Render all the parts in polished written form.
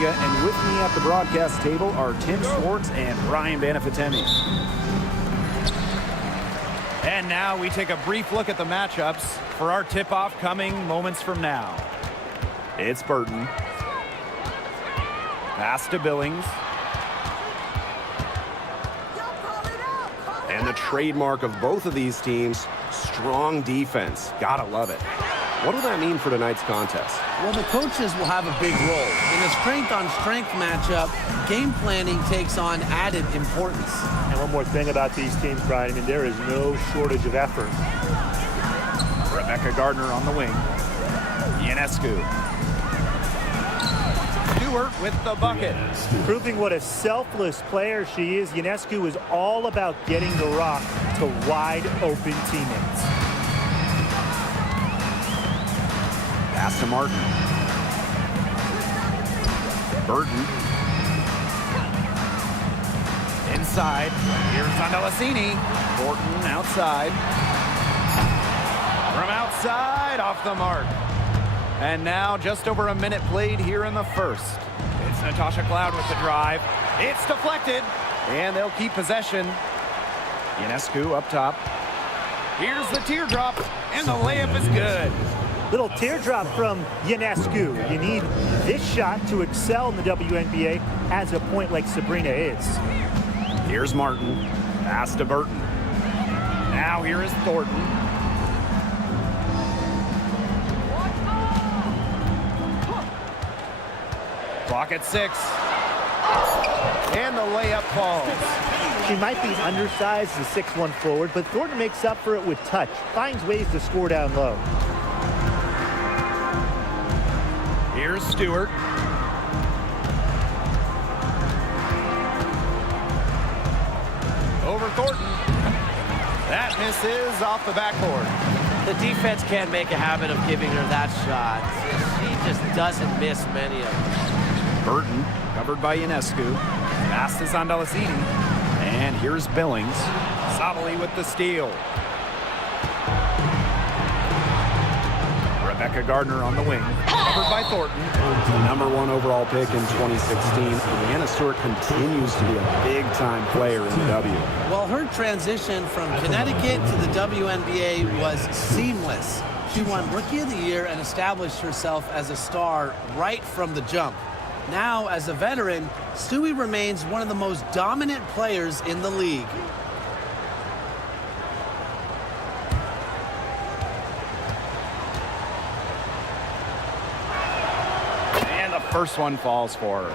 Bundesliga, and with me at the broadcast table are Tim Schwartz and Ryan Banafitemi. And now we take a brief look at the matchups for our tip-off coming moments from now. It's Burton. Pass to Billings. And the trademark of both of these teams, strong defense. Gotta love it. What will that mean for tonight's contest? Well, the coaches will have a big role. In a strength-on-strength matchup, game planning takes on added importance. And one more thing about these teams, Brian, I mean, there is no shortage of effort. Rebecca Gardner on the wing. Ionescu. Stewart with the bucket. Proving what a selfless player she is, Ionescu is all about getting the rock to wide-open teammates. Pass to Martin. Burton. Inside. Here's Andalassini. Thornton outside. From outside, off the mark. And now just over a minute played here in the first. It's Natasha Cloud with the drive. It's deflected. And they'll keep possession. Ionescu up top. Here's the teardrop. And the layup is good. Little teardrop from Ionescu. You need this shot to excel in the WNBA as a point like Sabrina is. Here's Martin. Pass to Burton. Now here is Thornton. Clock at 6. And the layup falls. She might be undersized as a 6'1" forward, but Thornton makes up for it with touch. Finds ways to score down low. Here's Stewart. Over Thornton. That misses off the backboard. The defense can't make a habit of giving her that shot. She just doesn't miss many of them. Burton, covered by Ionescu. Pass to Andalassini. And here's Billings. Sabali with the steal. Rebecca Gardner on the wing. Covered by Thornton. The #1 overall pick in 2016. Brianna Stewart continues to be a big-time player in the W. Well, her transition from Connecticut to the WNBA was seamless. She won Rookie of the Year and established herself as a star right from the jump. Now, as a veteran, Stewie remains one of the most dominant players in the league. And the first one falls for her.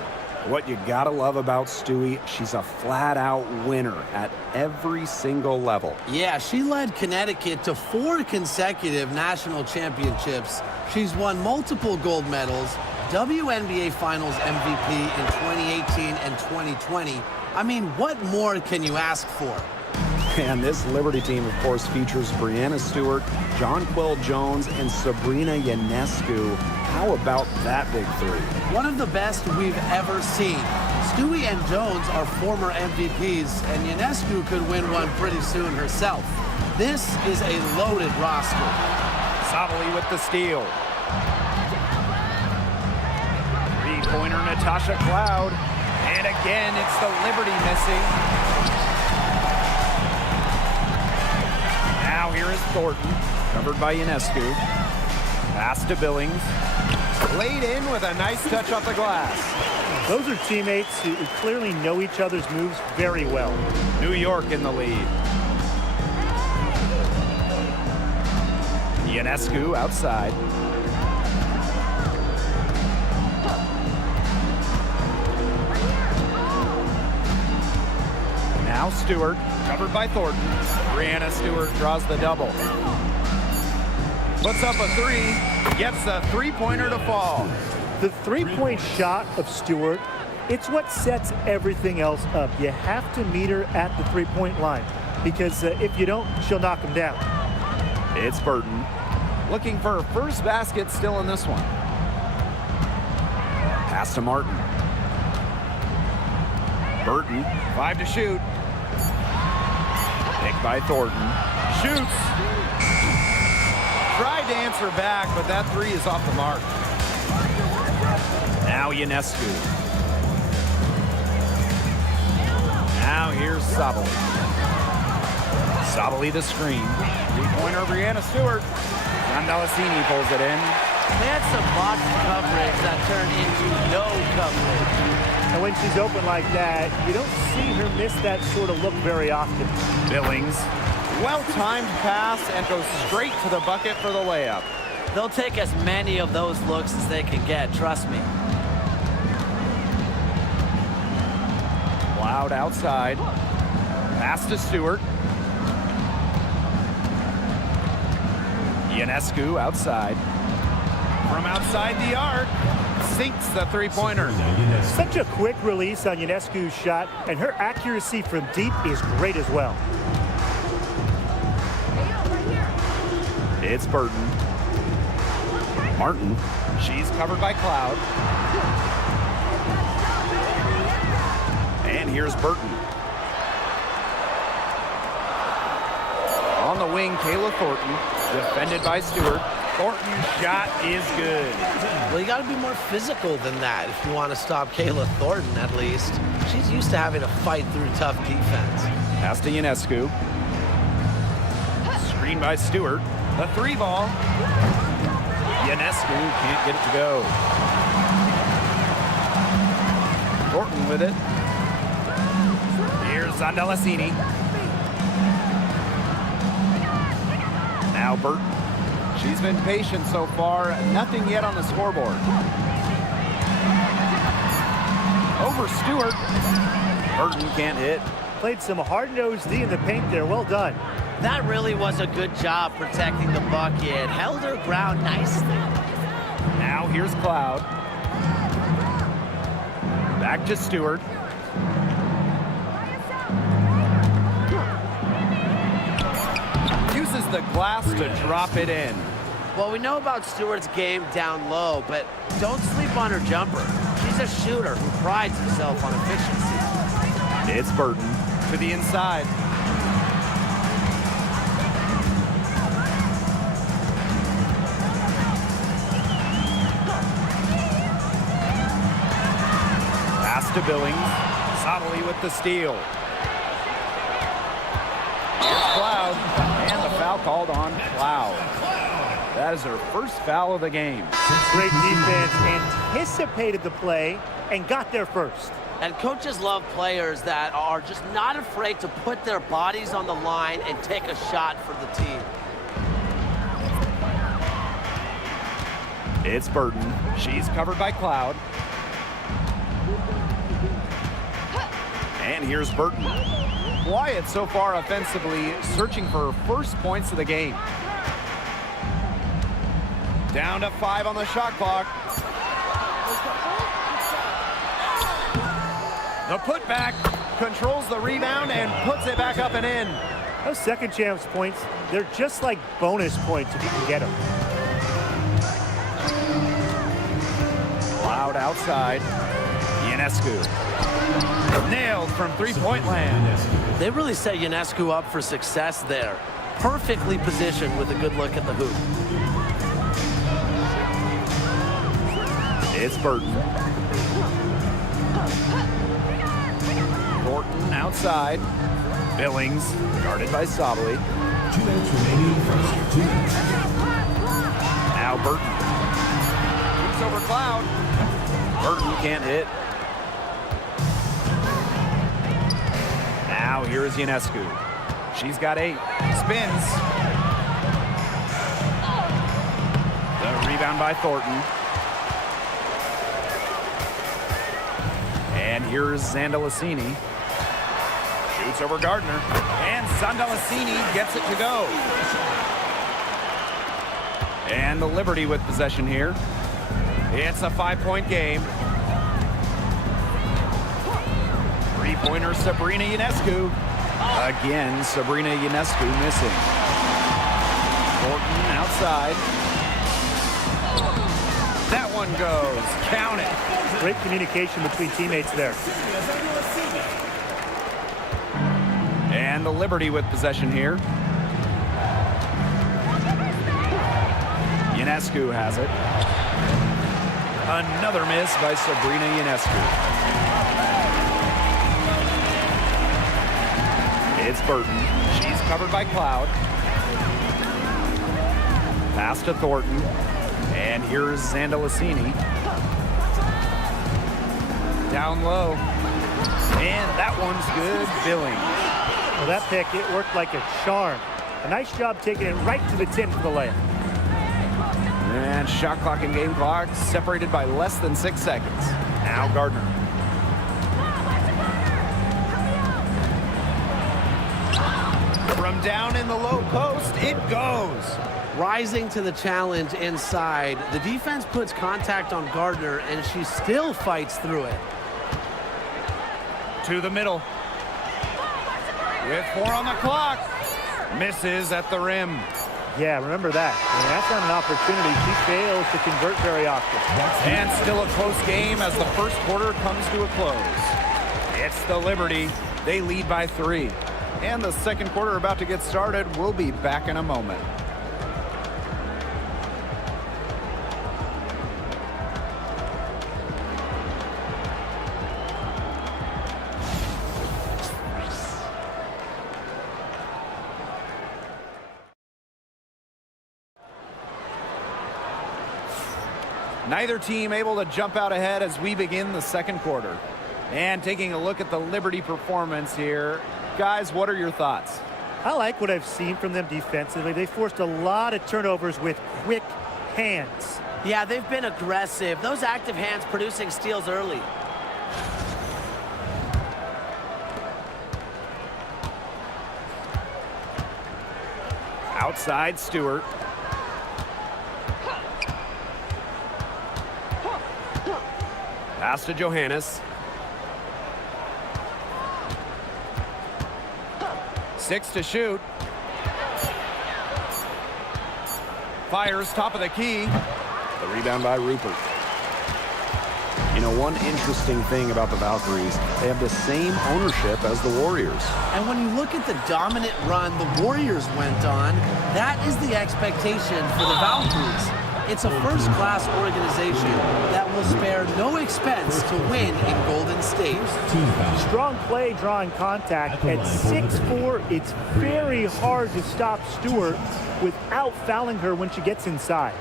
What you gotta love about Stewie, she's a flat-out winner at every single level. Yeah, she led Connecticut to 4 consecutive national championships. She's won multiple gold medals, WNBA Finals MVP in 2018 and 2020. I mean, what more can you ask for? And this Liberty team, of course, features Brianna Stewart, Jonquel Jones, and Sabrina Ionescu. How about that big three? One of the best we've ever seen. Stewie and Jones are former MVPs, and Ionescu could win one pretty soon herself. This is a loaded roster. Sabali with the steal. Three-pointer Natasha Cloud. And again, it's the Liberty missing. Now here is Thornton, covered by Ionescu. Pass to Billings. Laid in with a nice touch off the glass. Those are teammates who clearly know each other's moves very well. New York in the lead. Ionescu outside. Now Stewart, covered by Thornton. Brianna Stewart draws the double. Puts up a 3, gets the three-pointer to fall. The three-point shot of Stewart, it's what sets everything else up. You have to meet her at the three-point line because if you don't, she'll knock him down. It's Burton. Looking for her first basket still in this one. Pass to Martin. Burton, 5 to shoot. Picked by Thornton. Shoots. Tried to answer back, but that 3 is off the mark. Now Ionescu. Now here's Sabali. Sabali the screen. Three-pointer Brianna Stewart. Zandalasini pulls it in. They had some box coverage that turned into no coverage. And when she's open like that, you don't see her miss that sort of look very often. Billings. Well-timed pass and goes straight to the bucket for the layup. They'll take as many of those looks as they can get, trust me. Cloud outside. Pass to Stewart. Ionescu outside. From outside the arc, sinks the three-pointer. Such a quick release on Ionescu's shot, and her accuracy from deep is great as well. It's Burton. Martin. She's covered by Cloud. And here's Burton. On the wing, Kayla Thornton. Defended by Stewart. Thornton's shot is good. Well, you got to be more physical than that if you want to stop Kayla Thornton, at least. She's used to having to fight through tough defense. Pass to Ionescu. Screen by Stewart. The three ball. Ionescu can't get it to go. Thornton with it. Here's Zandalasini. Now Burton. She's been patient so far. Nothing yet on the scoreboard. Over Stewart. Burton can't hit. Played some hard-nosed D in the paint there. Well done. That really was a good job protecting the bucket. Held her ground nicely. Now here's Cloud. Back to Stewart. Uses the glass to drop it in. Well, we know about Stewart's game down low, but don't sleep on her jumper. She's a shooter who prides herself on efficiency. It's Burton to the inside. Pass to Billings. Sabali with the steal. Here's Cloud, and the foul called on Cloud. That is her first foul of the game. Great defense, anticipated the play, and got there first. And coaches love players that are just not afraid to put their bodies on the line and take a shot for the team. It's Burton. She's covered by Cloud. And here's Burton. Quiet so far offensively, searching for her first points of the game. Down to 5 on the shot clock. The putback controls the rebound and puts it back up and in. Those second chance points, they're just like bonus points if you can get them. Cloud outside. Ionescu. Nailed from three-point land. They really set Ionescu up for success there. Perfectly positioned with a good look at the hoop. It's Burton. Thornton outside. Billings guarded by Sabali. 2 minutes remaining. First 2 minutes. Now Burton. Moves over Cloud. Burton can't hit. Now here is Ionescu. She's got 8. Spins. The rebound by Thornton. And here's Zandalasini. Shoots over Gardner. And Zandalasini gets it to go. And the Liberty with possession here. It's a 5-point game. Three-pointer Sabrina Ionescu. Again, Sabrina Ionescu missing. Thornton outside. That one goes. Count it. Great communication between teammates there. And the Liberty with possession here. Ionescu has it. Another miss by Sabrina Ionescu. It's Burton. She's covered by Cloud. Pass to Thornton. And here's Zandalicini. Down low. And that one's good. Billing. Well, that pick, it worked like a charm. A nice job taking it right to the 10 for the layup. And shot clock and game clock separated by less than 6 seconds. Now Gardner. From down in the low post, it goes. Rising to the challenge inside, the defense puts contact on Gardner, and she still fights through it. To the middle. With 4 on the clock. Misses at the rim. Yeah, remember that. I mean, that's not an opportunity. She fails to convert very often. And still a close game as the first quarter comes to a close. It's the Liberty. They lead by 3. And the second quarter about to get started. We'll be back in a moment. Neither team able to jump out ahead as we begin the second quarter. And taking a look at the Liberty performance here. Guys, what are your thoughts? I like what I've seen from them defensively. They forced a lot of turnovers with quick hands. Yeah, they've been aggressive. Those active hands producing steals early. Outside, Stewart. Pass to Johannes. 6 to shoot. Fires top of the key. The rebound by Rupert. You know, one interesting thing about the Valkyries, they have the same ownership as the Warriors. And when you look at the dominant run the Warriors went on, that is the expectation for the Valkyries. It's a first-class organization that will spare no expense to win in Golden State. Strong play, drawing contact. At 6'4", it's very hard to stop Stewart without fouling her when she gets inside.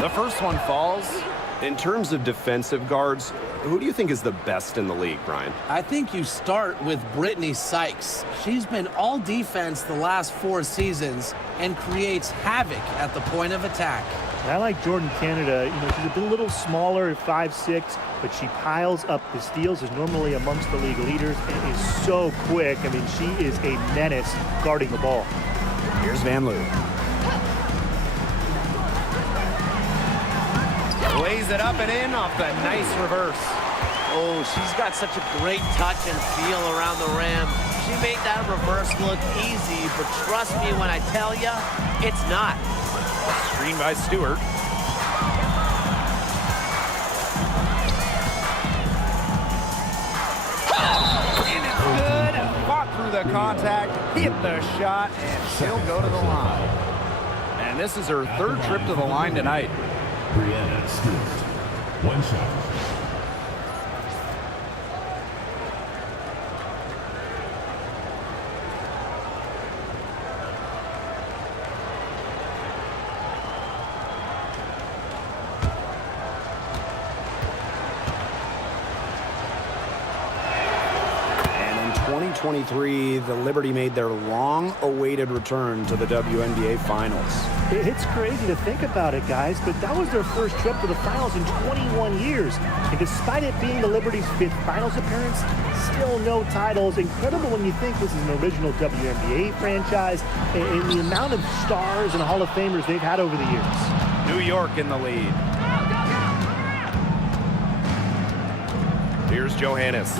The first one falls. In terms of defensive guards, who do you think is the best in the league, Brian? I think you start with Brittany Sykes. She's been all defense the last 4 seasons and creates havoc at the point of attack. And I like Jordan Canada. You know, she's a little smaller at 5'6", but she piles up the steals, is normally amongst the league leaders, and is so quick. I mean, she is a menace guarding the ball. Here's Van Loo. Lays it up and in off the nice reverse. Oh, she's got such a great touch and feel around the rim. She made that reverse look easy, but trust me when I tell you, it's not. Screen by Stewart. And it's good. Fought through the contact, hit the shot, and she'll go to the line. And this is her 3rd trip to the line tonight. Brianna Stewart. 1 shot. And in 2023, the Liberty made their long-awaited return to the WNBA Finals. It's crazy to think about it, guys, but that was their first trip to the finals in 21 years. And despite it being the Liberty's 5th finals appearance, still no titles. Incredible when you think this is an original WNBA franchise and the amount of stars and Hall of Famers they've had over the years. New York in the lead. Here's Johannes.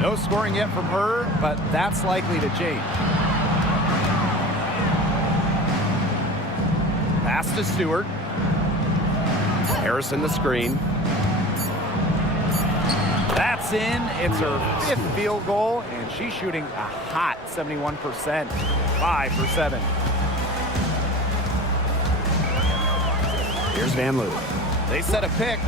No scoring yet from her, but that's likely to change. Pass to Stewart. Harrison the screen. That's in. It's her 5th field goal, and she's shooting a hot 71%. 5 for 7. Here's Van Loo. They set a pick.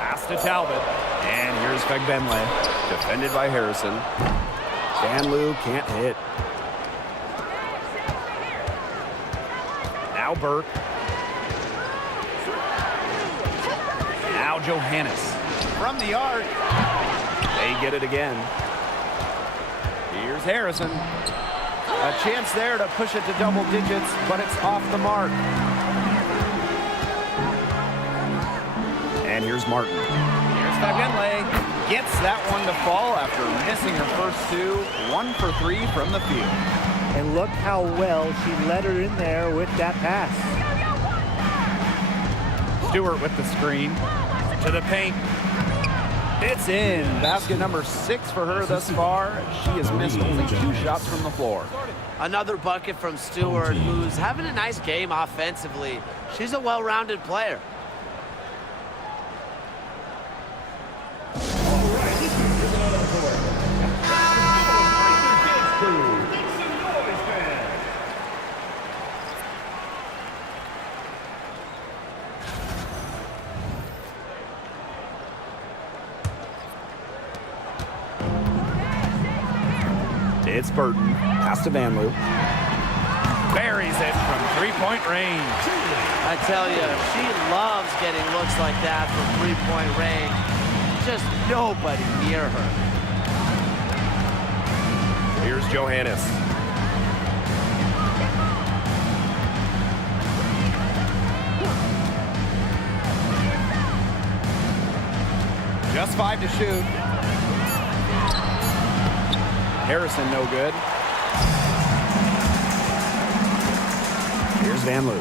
Pass to Talbot. And here's Fegbenle. Defended by Harrison. Van Loo can't hit. Now Burke. Now Johannes. From the arc. They get it again. Here's Harrison. A chance there to push it to double digits, but it's off the mark. And here's Martin. Here's Fagbenle. Gets that one to fall after missing her first 2. 1 for 3 from the field. And look how well she led her in there with that pass. Stewart with the screen. To the paint. It's in. Basket number 6 for her thus far. She has missed only 2 shots from the floor. Another bucket from Stewart, who's having a nice game offensively. She's a well-rounded player. It's Burton. Pass to Van Loo. Buries it from 3-point range. I tell you, she loves getting looks like that from 3-point range. Just nobody near her. Here's Johannes. Just 5 to shoot. Harrison no good. Here's Van Loo.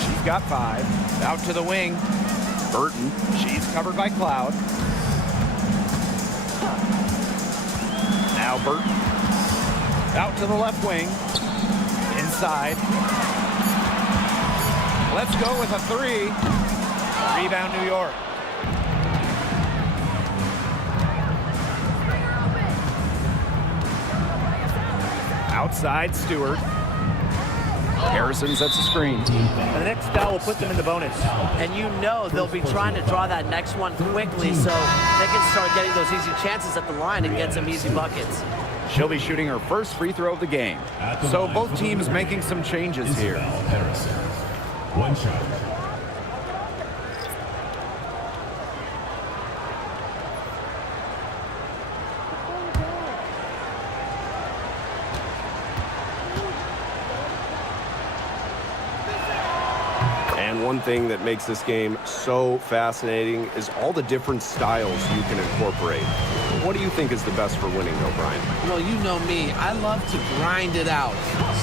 She's got 5. Out to the wing. Burton. She's covered by Cloud. Now Burton. Out to the left wing. Inside. Let's go with a 3. Rebound New York. Outside Stewart. Harrison sets a screen. And the next foul will put them in the bonus. And you know they'll be trying to draw that next one quickly so they can start getting those easy chances at the line and get some easy buckets. She'll be shooting her first free throw of the game. So both teams making some changes here. Harrison. 1 shot. And one thing that makes this game so fascinating is all the different styles you can incorporate. What do you think is the best for winning, though, Brian? Well, you know me. I love to grind it out.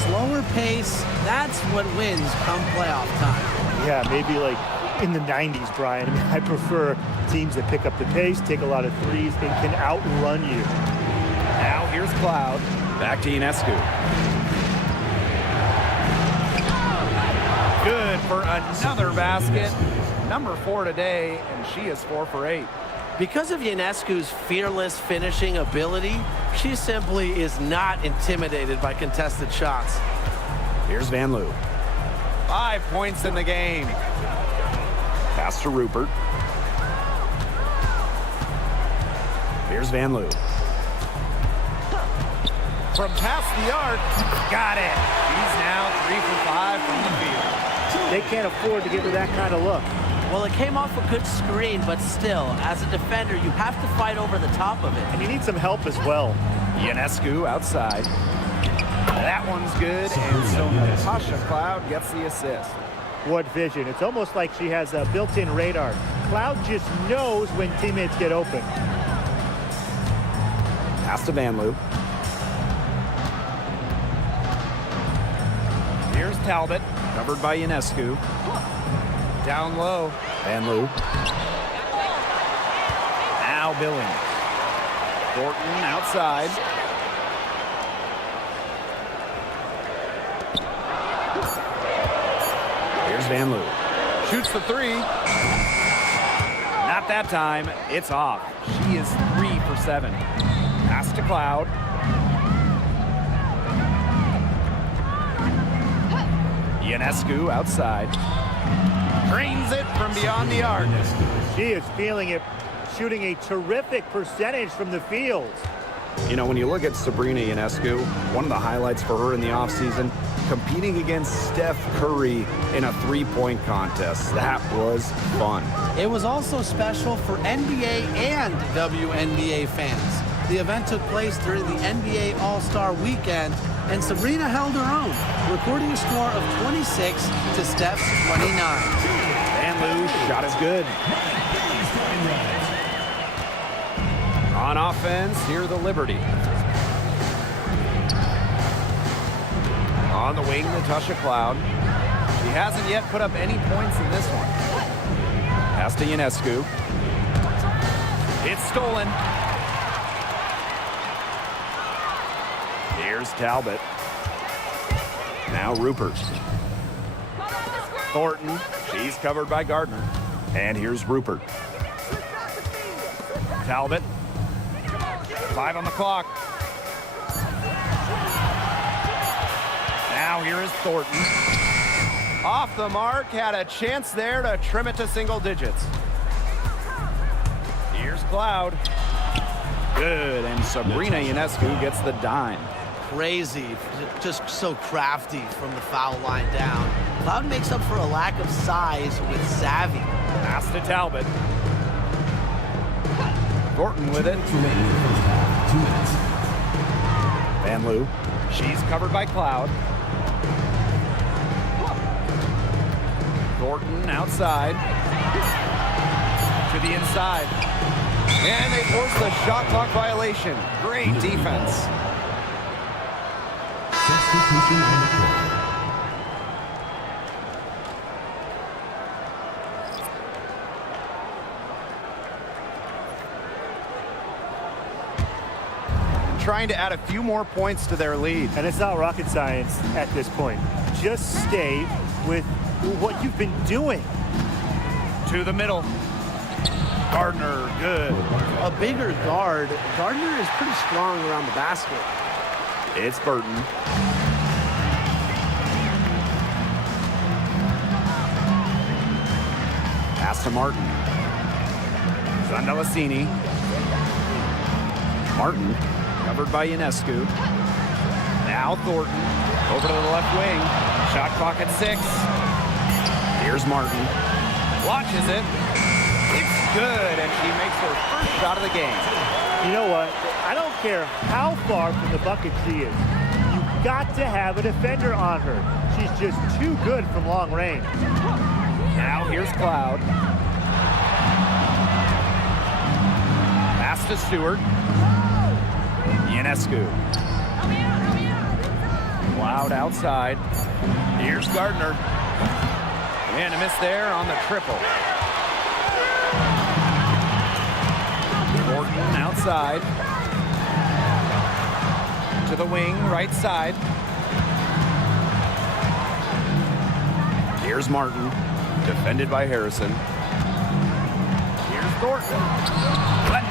Slower pace, that's what wins come playoff time. Yeah, maybe like in the 90s, Brian. I mean, I prefer teams that pick up the pace, take a lot of threes, and can outrun you. Now here's Cloud. Back to Ionescu. Good for another basket. Number 4 today, and she is 4 for 8. Because of Ionescu's fearless finishing ability, she simply is not intimidated by contested shots. Here's Van Loo. 5 points in the game. Pass to Rupert. Here's Van Loo. From past the arc, got it. He's now 3 for 5 from the field. They can't afford to give her that kind of look. Well, it came off a good screen, but still, as a defender, you have to fight over the top of it. And you need some help as well. Ionescu outside. That one's good, and so Natasha Cloud gets the assist. What vision. It's almost like she has a built-in radar. Cloud just knows when teammates get open. Pass to Van Loo. Here's Talbot, covered by Ionescu. Down low. Van Loo. Now Billings. Thornton outside. Here's Van Loo. Shoots the three. Not that time. It's off. She is 3 for 7. Pass to Cloud. Ionescu outside. Drains it from beyond the arc. She is feeling it, shooting a terrific percentage from the field. You know, when you look at Sabrina Ionescu, one of the highlights for her in the offseason, competing against Steph Curry in a three-point contest. That was fun. It was also special for NBA and WNBA fans. The event took place during the NBA All-Star Weekend, and Sabrina held her own, recording a score of 26 to Steph's 29. Van Loo shot is good. On offense, here the Liberty. On the wing, Natasha Cloud. She hasn't yet put up any points in this one. Pass to Ionescu. It's stolen. Here's Talbot. Now Rupert. Thornton. She's covered by Gardner. And here's Rupert. Talbot. 5 on the clock. Now here is Thornton. Off the mark, had a chance there to trim it to single digits. Here's Cloud. Good, and Sabrina Ionescu gets the dime. Crazy, just so crafty from the foul line down. Cloud makes up for a lack of size with savvy. Pass to Talbot. Thornton with it. Van Loo. She's covered by Cloud. Thornton outside. To the inside. And they force the shot clock violation. Great defense. Substitution on the court. Trying to add a few more points to their lead. And it's not rocket science at this point. Just stay with what you've been doing. To the middle. Gardner, good. A bigger guard. Gardner is pretty strong around the basket. It's Burton. Pass to Martin. Zandalasini. Martin. Covered by Ionescu. Now Thornton. Over to the left wing. Shot clock at 6. Here's Martin. Watches it. It's good, and she makes her first shot of the game. You know what? I don't care how far from the bucket she is. You've got to have a defender on her. She's just too good from long range. Now here's Cloud. Pass to Stewart. Ionescu. Cloud outside. Here's Gardner. And a miss there on the triple. Thornton outside. To the wing, right side. Here's Martin. Defended by Harrison. Here's Thornton.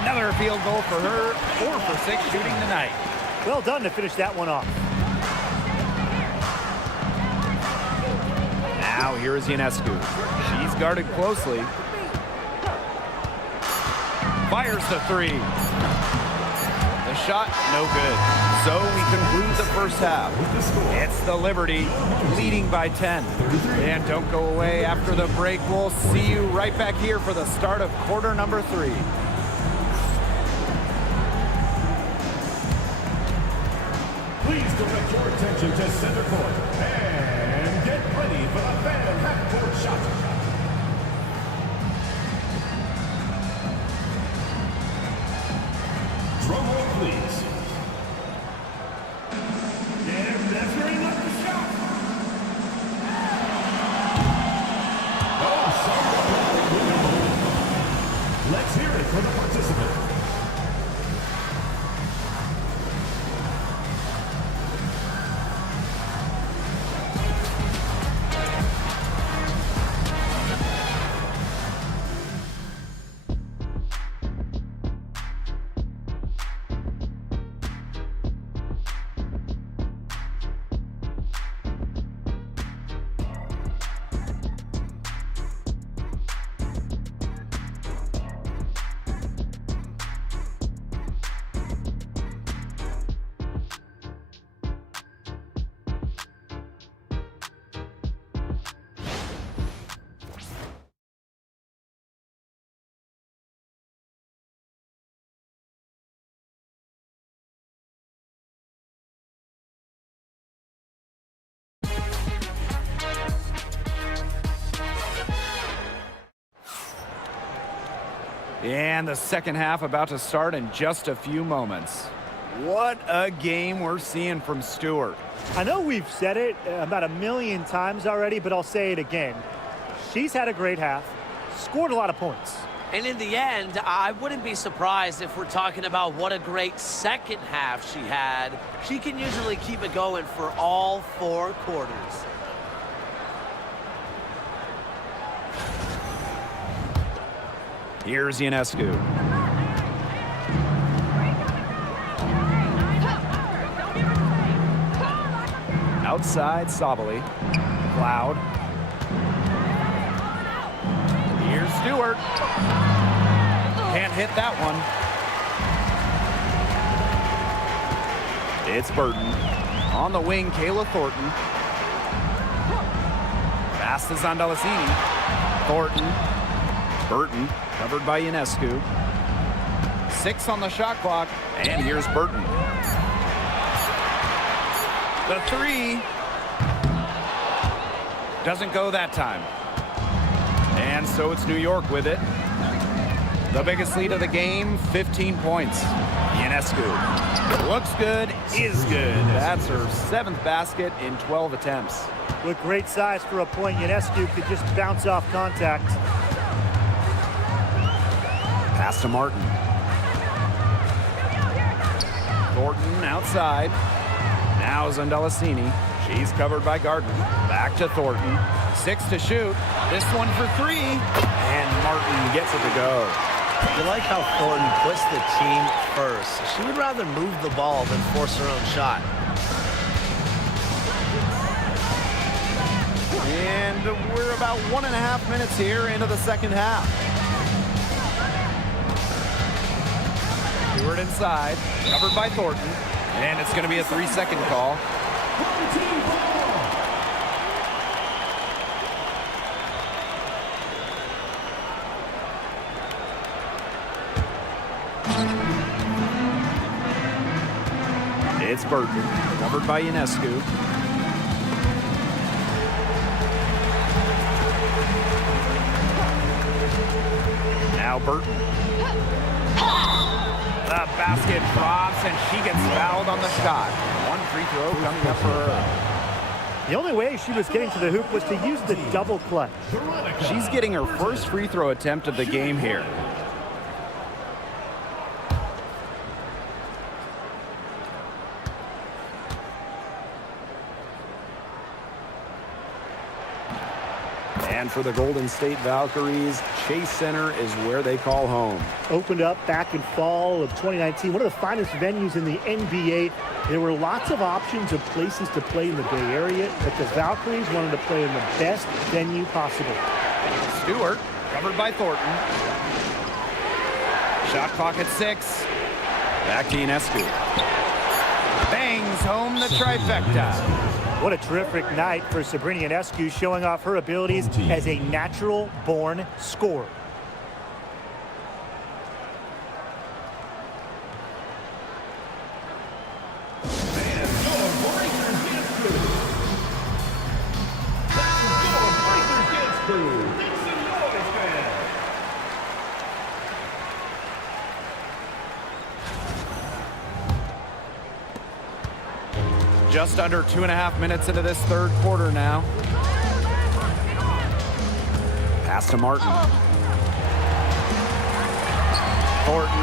Another field goal for her. 4 for 6 shooting tonight. Well done to finish that one off. Now here is Ionescu. She's guarded closely. Fires the 3. The shot, no good. So we conclude the first half. It's the Liberty leading by 10. And don't go away after the break. We'll see you right back here for the start of quarter number 3. Please direct your attention to center court and get ready for the fan half-court shot. Drum roll, please. And that's very much the shot. Oh, someone. Let's hear it for the participant. And the second half about to start in just a few moments. What a game we're seeing from Stewart. I know we've said it about a million times already, but I'll say it again. She's had a great half, scored a lot of points. And in the end, I wouldn't be surprised if we're talking about what a great second half she had. She can usually keep it going for all 4 quarters. Here's Ionescu. Outside, Sabali. Cloud. Here's Stewart. Can't hit that one. It's Burton. On the wing, Kayla Thornton. Pass to Zondalicini. Thornton. Burton, covered by Ionescu. 6 on the shot clock, and here's Burton. The 3 doesn't go that time. And so it's New York with it. The biggest lead of the game, 15 points. Ionescu looks good, is good. That's her 7th basket in 12 attempts. With great size for a point, Ionescu could just bounce off contact. Pass to Martin. Thornton outside. Now Zondalicini. She's covered by Gardner. Back to Thornton. 6 to shoot. This one for 3. And Martin gets it to go. You like how Thornton puts the team first. She would rather move the ball than force her own shot. And we're about 1.5 minutes here into the second half. Stewart inside, covered by Thornton, and it's going to be a 3-second call. It's Burton, covered by Ionescu. Now Burton. The basket drops, and she gets fouled on the shot. 1 free throw coming up for her. The only way she was getting to the hoop was to use the double clutch. She's getting her first free throw attempt of the game here. And for the Golden State Valkyries, Chase Center is where they call home. Opened up back in fall of 2019, one of the finest venues in the NBA. There were lots of options of places to play in the Bay Area, but the Valkyries wanted to play in the best venue possible. Stewart, covered by Thornton. Shot clock at 6. Back to Ionescu. Bangs home the trifecta. What a terrific night for Sabrina Ionescu, showing off her abilities as a natural-born scorer. Just under 2.5 minutes into this third quarter now. Pass to Martin. Thornton.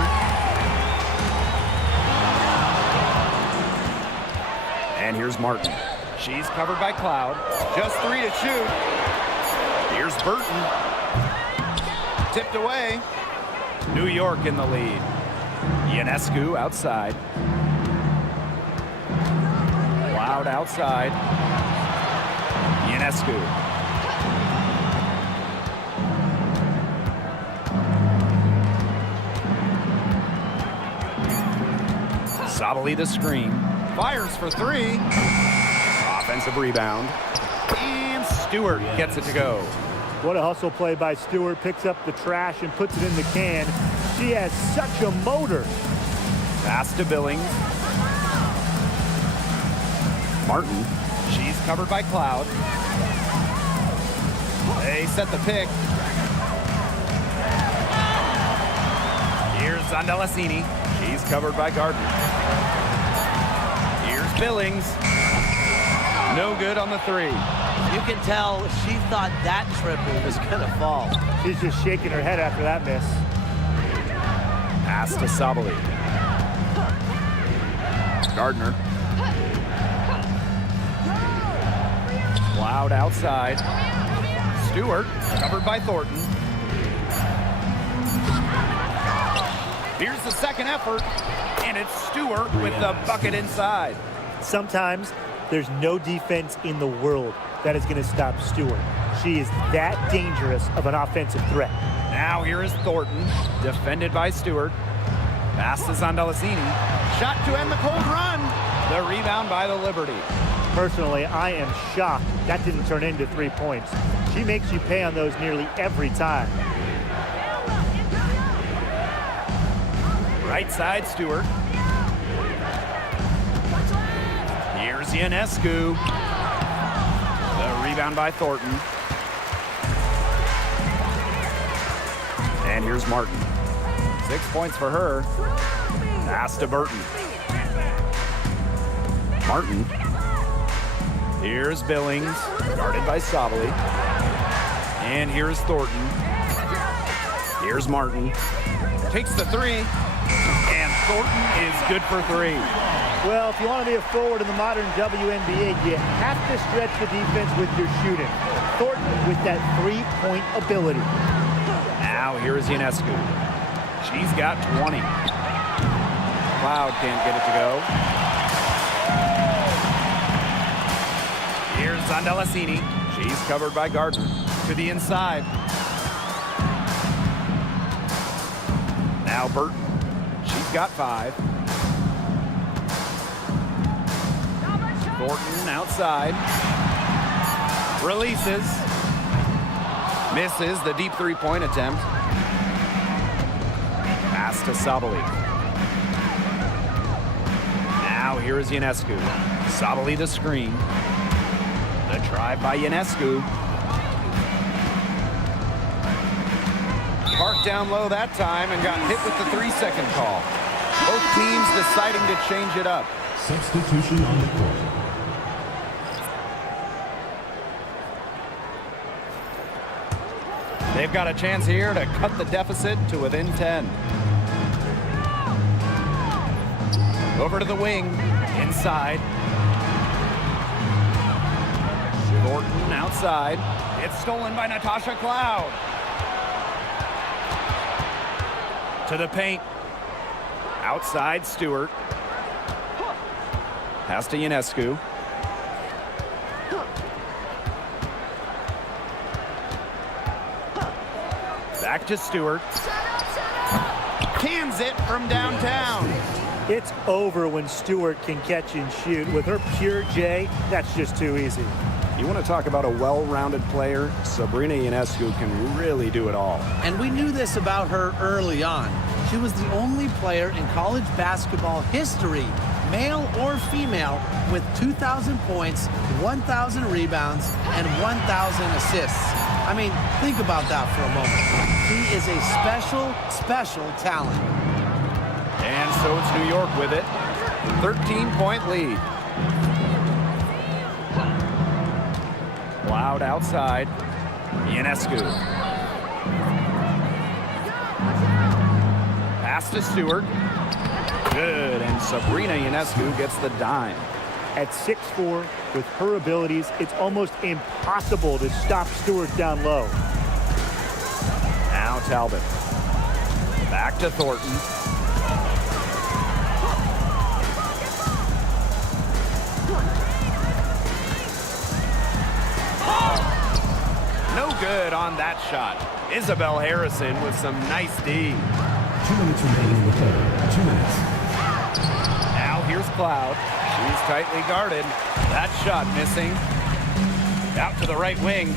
And here's Martin. She's covered by Cloud. Just 3 to shoot. Here's Burton. Tipped away. New York in the lead. Ionescu outside. Cloud outside. Ionescu. Sabali the screen. Fires for 3. Offensive rebound. And Stewart gets it to go. What a hustle play by Stewart. Picks up the trash and puts it in the can. She has such a motor. Pass to Billings. Martin. She's covered by Cloud. They set the pick. Zondelasini. She's covered by Gardner. Here's Billings. No good on the three. You can tell she thought that triple was going to fall. She's just shaking her head after that miss. Pass to Sabali. Gardner. Cloud outside. Stewart covered by Thornton. Here's the second effort, and it's Stewart with the bucket inside. Sometimes there's no defense in the world that is going to stop Stewart. She is that dangerous of an offensive threat. Now here is Thornton, defended by Stewart. Pass to Zondelasini. Shot to end the cold run. The rebound by the Liberty. Personally, I am shocked that didn't turn into 3 points. She makes you pay on those nearly every time. Right side, Stewart. Here's Ionescu. The rebound by Thornton. And here's Martin. 6 points for her. Pass to Burton. Martin. Here's Billings, Guarded by Sabali. and here's Thornton. Here's Martin. Takes the three, and Thornton is good for three. Well, if you want to be a forward in the modern WNBA, you have to stretch the defense with your shooting. Thornton with that three-point ability. Now here's Ionescu. She's got 20. Cloud can't get it to go. Here's Zondelasini. She's covered by Gardner. To the inside. Now Burton. She's got 5. Thornton outside. Releases. Misses the deep three-point attempt. Pass to Sabali. Now here is Ionescu. Sabali the screen. The drive by Ionescu. Parked down low that time and got hit with the 3-second call. Both teams deciding to change it up. Substitution on the court. They've got a chance here to cut the deficit to within 10. Over to the wing, inside. Thornton outside. It's stolen by Natasha Cloud. To the paint. Outside Stewart. Pass to Ionescu. Back to Stewart. Cans it from downtown. It's over when Stewart can catch and shoot. With her pure J, that's just too easy. You want to talk about a well-rounded player? Sabrina Ionescu can really do it all. And we knew this about her early on. She was the only player in college basketball history, male or female, with 2,000 points, 1,000 rebounds, and 1,000 assists. I mean, think about that for a moment. She is a special, special talent. And so it's New York with it. 13-point lead. Cloud outside. Ionescu. Pass to Stewart. Good, and Sabrina Ionescu gets the dime. At 6'4", with her abilities, it's almost impossible to stop Stewart down low. Now Talbot. Back to Thornton. No good on that shot. Isabel Harrison with some nice D. 2 minutes remaining in the third. 2 minutes. Now here's Cloud. She's tightly guarded. That shot missing. Out to the right wing.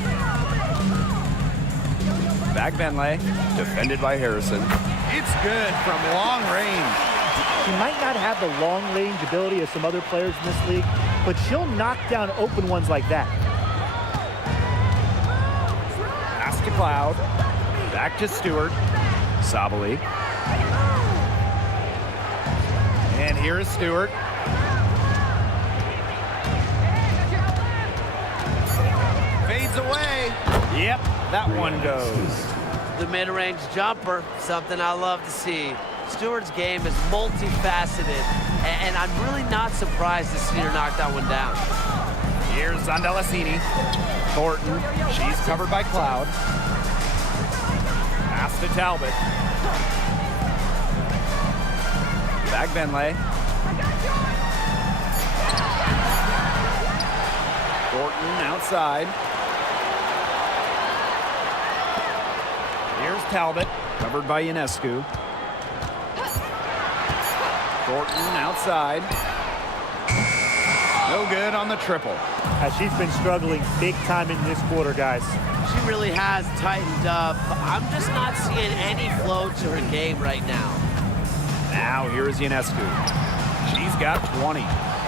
Back Benlay. Defended by Harrison. It's good from long range. She might not have the long-range ability of some other players in this league, but she'll knock down open ones like that. Pass to Cloud. Back to Stewart. Sabali. And here is Stewart. Fades away. Yep, that one goes. The mid-range jumper, something I love to see. Stewart's game is multifaceted, and I'm really not surprised to see her knock that one down. Here's Zondelasini. Thornton, she's covered by Cloud. Pass to Talbot. Back Benlay. Thornton outside. Here's Talbot, covered by Ionescu. Thornton outside. No good on the triple. She's been struggling big time in this quarter, guys. She really has tightened up. I'm just not seeing any flow to her game right now. Now here is Ionescu. She's got 20.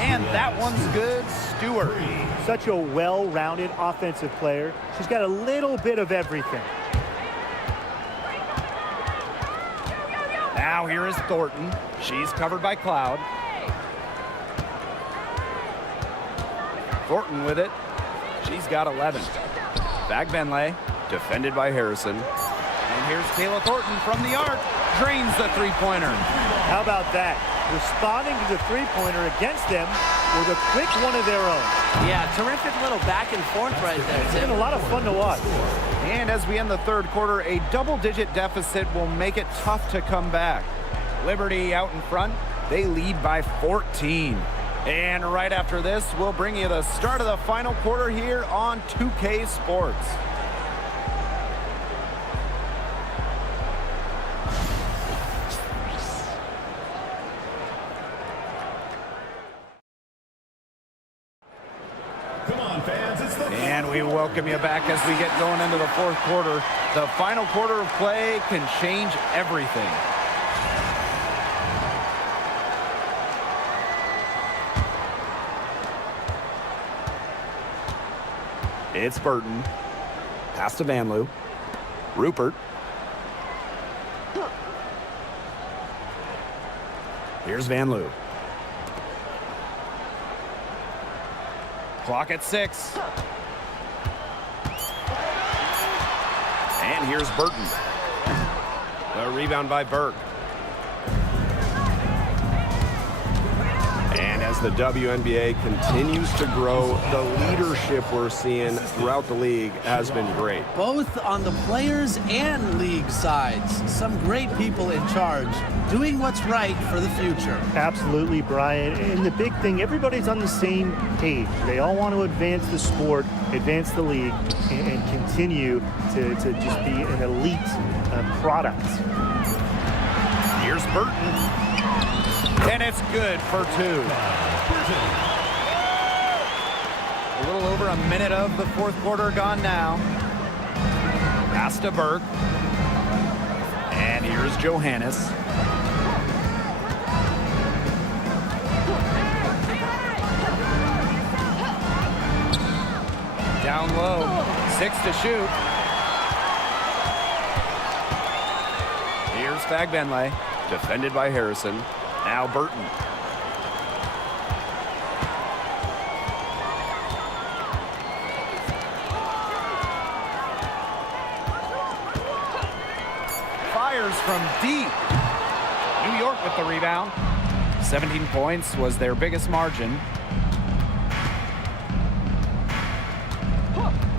And that one's good. Stewart. Such a well-rounded offensive player. She's got a little bit of everything. Now here is Thornton. She's covered by Cloud. Thornton with it. She's got 11. Back Benlay, defended by Harrison. And here's Kayla Thornton from the arc. Drains the three-pointer. How about that? Responding to the three-pointer against them with a quick one of their own. Yeah, terrific little back and forth right there, It's Tim. been a lot of fun to watch. And as we end the third quarter, a double-digit deficit will make it tough to come back. Liberty out in front. They lead by 14. And right after this, we'll bring you the start of the final quarter here on 2K Sports. Come on, fans. It's the And we welcome you back as we get going into the fourth quarter. The final quarter of play can change everything. It's Burton. Pass to Vanloo. Rupert. Here's Vanloo. Clock at 6. And here's Burton. The rebound by Burke. And as the WNBA continues to grow, the leadership we're seeing throughout the league has been great. Both on the players and league sides. Some great people in charge, doing what's right for the future. Absolutely, Brian. And the big thing, everybody's on the same page. They all want to advance the sport, advance the league, and continue to just be an elite product. Here's Burton. And it's good for 2. A little over a minute of the fourth quarter gone now. Pass to Burke. And here's Johannes. Down low. 6 to shoot. Here's Fagbenlay, defended by Harrison. Now Burton. Fires from deep. New York with the rebound. 17 points was their biggest margin.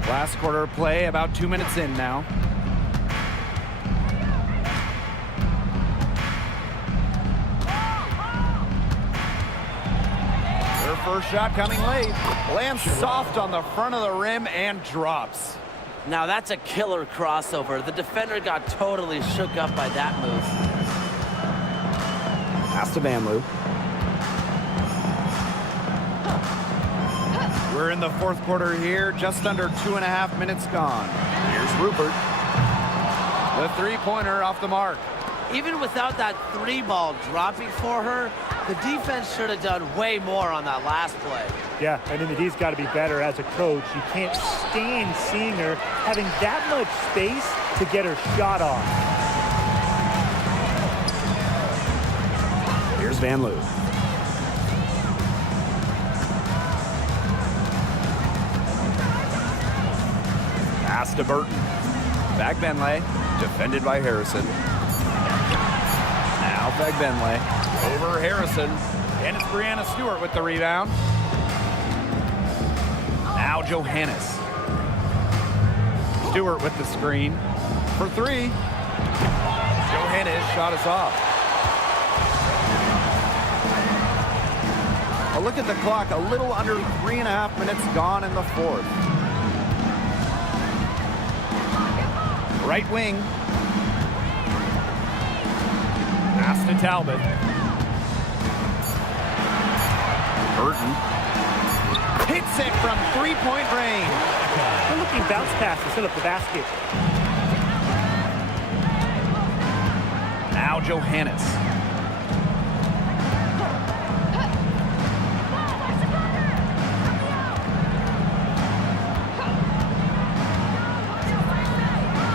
Last quarter of play, about 2 minutes in now. Their first shot coming late. Lands soft on the front of the rim and drops. Now that's a killer crossover. The defender got totally shook up by that move. Pass to Vanloo. We're in the fourth quarter here, just under 2.5 minutes gone. Here's Rupert. The three-pointer off the mark. Even without that 3-ball dropping for her, the defense should have done way more on that last play. Yeah, and then the D's got to be better as a coach. You can't stand seeing her having that much space to get her shot off. Here's Vanloo. to Burton. Back Benlay, defended by Harrison. Now back Benlay. Over Harrison. And it's Brianna Stewart with the rebound. Now Johannes. Stewart with the screen. For three. Johannes shot is off. A look at the clock. A little under 3.5 minutes gone in the fourth. Right wing. Pass to Talbot. Burton hits it from three-point range. Good looking bounce pass to set up the basket. Now Johannes.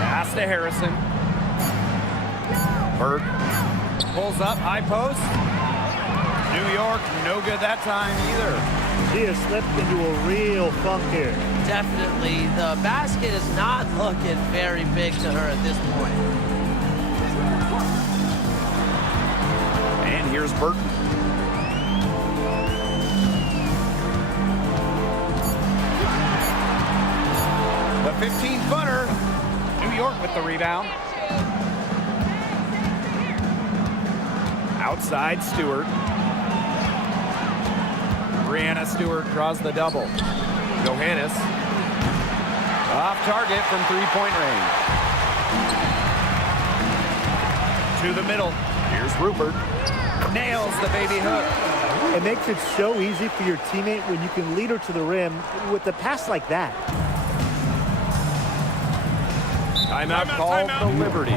Pass to Harrison. Bird pulls up, high post. New York, no good that time either. She has slipped into a real funk here. Definitely. The basket is not looking very big to her at this point. And here's Burton. The 15-footer. New York with the rebound. Outside Stewart. Brianna Stewart draws the double. Johannes. Off target from three-point range. To the middle. Here's Rupert. Nails the baby hook. It makes it so easy for your teammate when you can lead her to the rim with a pass like that. Timeout called the Liberty.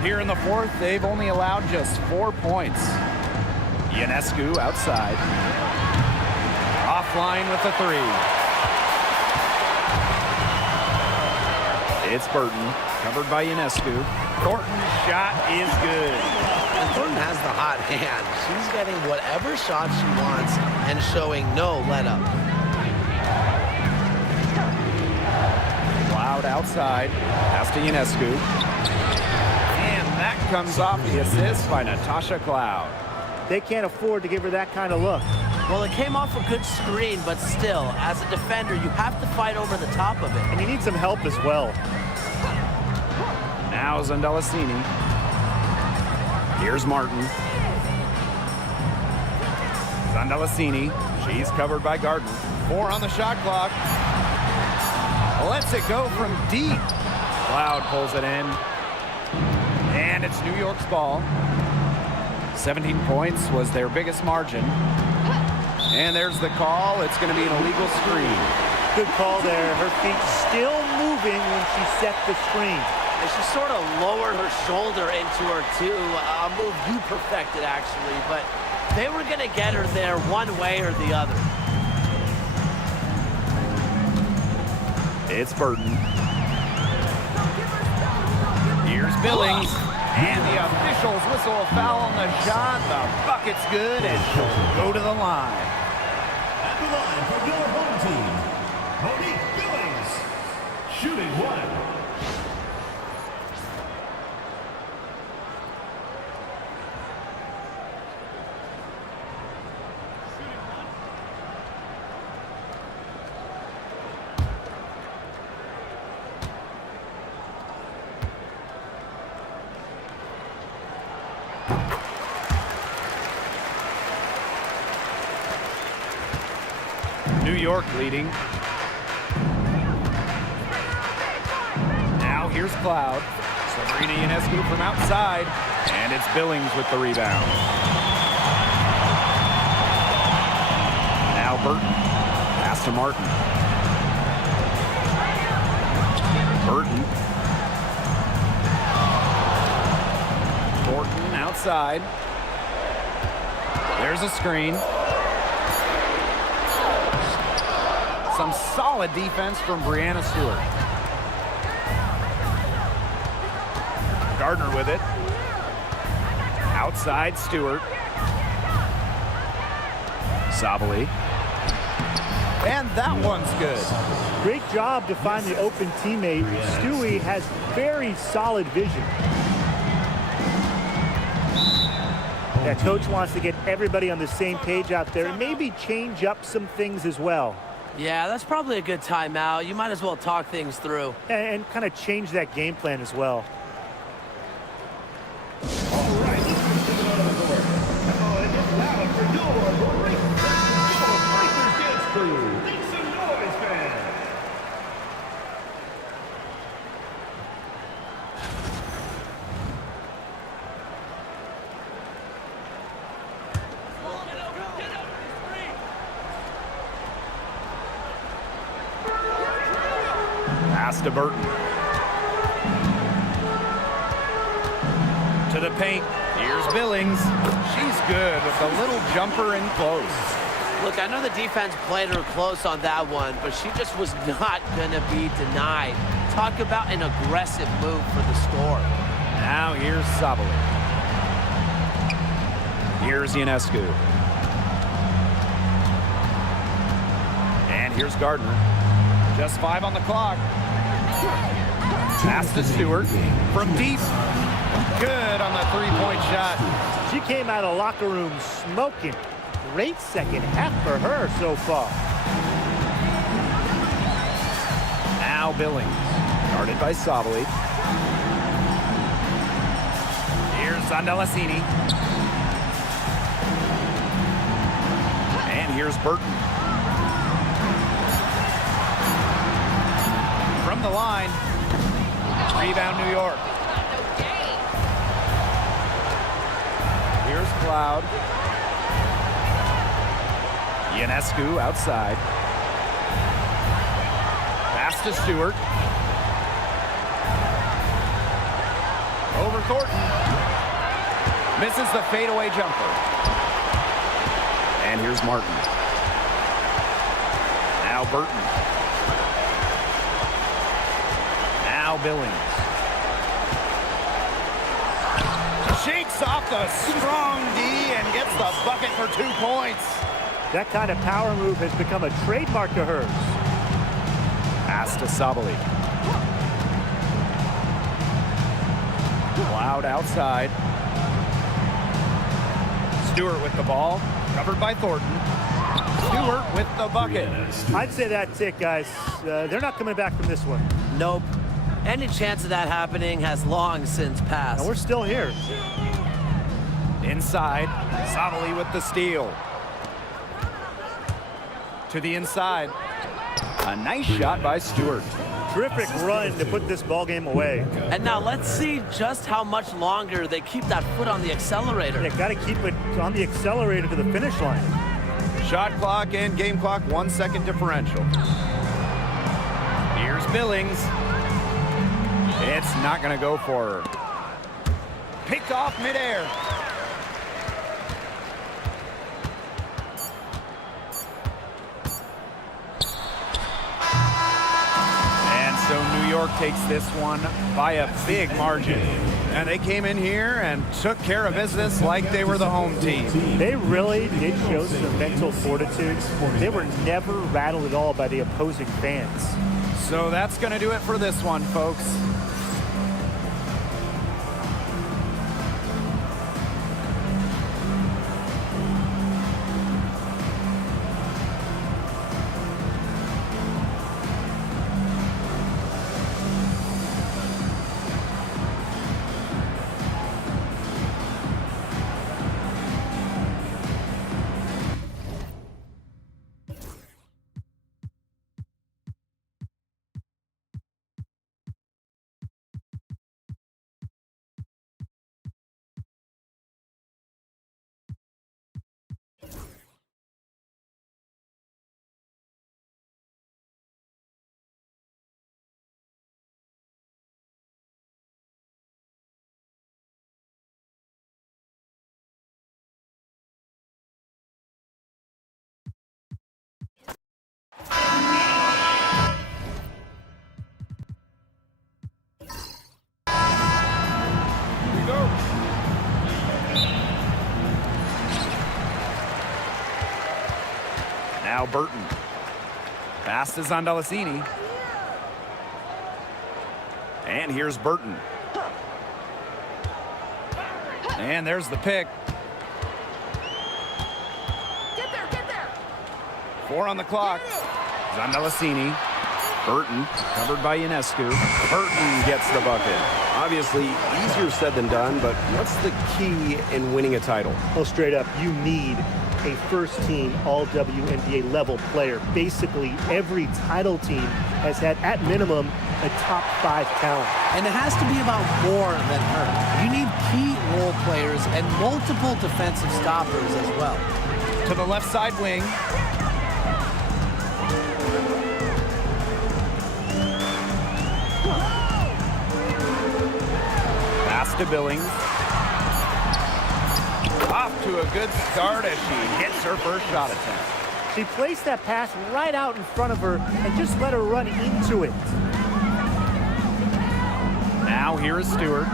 Here in the fourth, they've only allowed just 4 points. Ionescu outside. Offline with the three. It's Burton, covered by Ionescu. Thornton's shot is good. And Thornton has the hot hand. She's getting whatever shot she wants and showing no let-up. Cloud outside. Pass to Ionescu. That comes off the assist by Natasha Cloud. They can't afford to give her that kind of look. Well, it came off a good screen, but still, as a defender, you have to fight over the top of it. And you need some help as well. Now Zandalasini. Here's Martin. Zandalasini. She's covered by Gardner. 4 on the shot clock. Lets it go from deep. Cloud pulls it in. And it's New York's ball. 17 points was their biggest margin. And there's the call. It's going to be an illegal screen. Good call there. Her feet still moving when she set the screen. And she sort of lowered her shoulder into her, too. A move you perfected, actually. But they were going to get her there one way or the other. It's Burton. Here's Billings. And the officials whistle a foul on the shot. The bucket's good, and she'll go to the line. At the line for your home team, Monique Billings, shooting one. New York leading. Now here's Cloud. Sabrina Ionescu from outside. And it's Billings with the rebound. Now Burton. Pass Pass to Martin. Burton. Thornton outside. There's a screen. Some solid defense from Brianna Stewart. Gardner with it. Outside Stewart. Sabali. And that one's good. Great job to find the open teammate. Stewie has very solid vision. Yeah, coach wants to get everybody on the same page out there and maybe change up some things as well. Yeah, that's probably a good timeout. You might as well talk things through. And kind of change that game plan as well. All right, let's get it on the board. And it's loud for your Breakers Dance Crew. Make some noise, fans. Pass to Burton. To the paint. Here's Billings. She's good with the little jumper in close. Look, I know the defense played her close on that one, but she just was not going to be denied. Talk about an aggressive move for the score. Now here's Sabali. Here's Ionescu. And here's Gardner. Just 5 on the clock. Pass to Stewart from deep. Good on the three-point shot. She came out of the locker room smoking. Great second half for her so far. Now Billings. Guarded by Sabali. Here's Zandalasini. And here's Burton. From the line. Rebound New York. Here's Cloud. Ionescu outside. Pass to Stewart. Over Thornton. Misses the fadeaway jumper. And here's Martin. Now Burton. Now Billings. Shakes off the strong D and gets the bucket for 2 points. That kind of power move has become a trademark to hers. Pass to Sabali. Cloud outside. Stewart with the ball. Covered by Thornton. Stewart with the bucket. I'd say that's it, guys. They're not coming back from this one. Nope. Any chance of that happening has long since passed. And we're still here. Inside. Sabali with the steal. To the inside. A nice shot by Stewart. Terrific run to put this ball game away. And now let's see just how much longer they keep that foot on the accelerator. They got to keep it on the accelerator to the finish line. Shot clock and game clock 1 second differential. Here's Billings. It's not going to go for her. Picked off midair. And so New York takes this one by a big margin. And they came in here and took care of business like they were the home team. They really did show some mental fortitude. They were never rattled at all by the opposing fans. So that's going to do it for this one, folks. Now Burton. Pass to Zondalicini. And here's Burton. And there's the pick. Get there. 4 on the clock. Zondalicini. Burton, covered by Ionescu. Burton gets the bucket. Obviously, easier said than done, but what's the key in winning a title? Well, straight up, you need a first-team all-WNBA level player. Basically, every title team has had, at minimum, a top 5 talent. And it has to be about more than her. You need key role players and multiple defensive stoppers as well. To the left side wing. Pass to Billings. Off to a good start as she hits her first shot attempt. She placed that pass right out in front of her and just let her run into it. Now here is Stewart.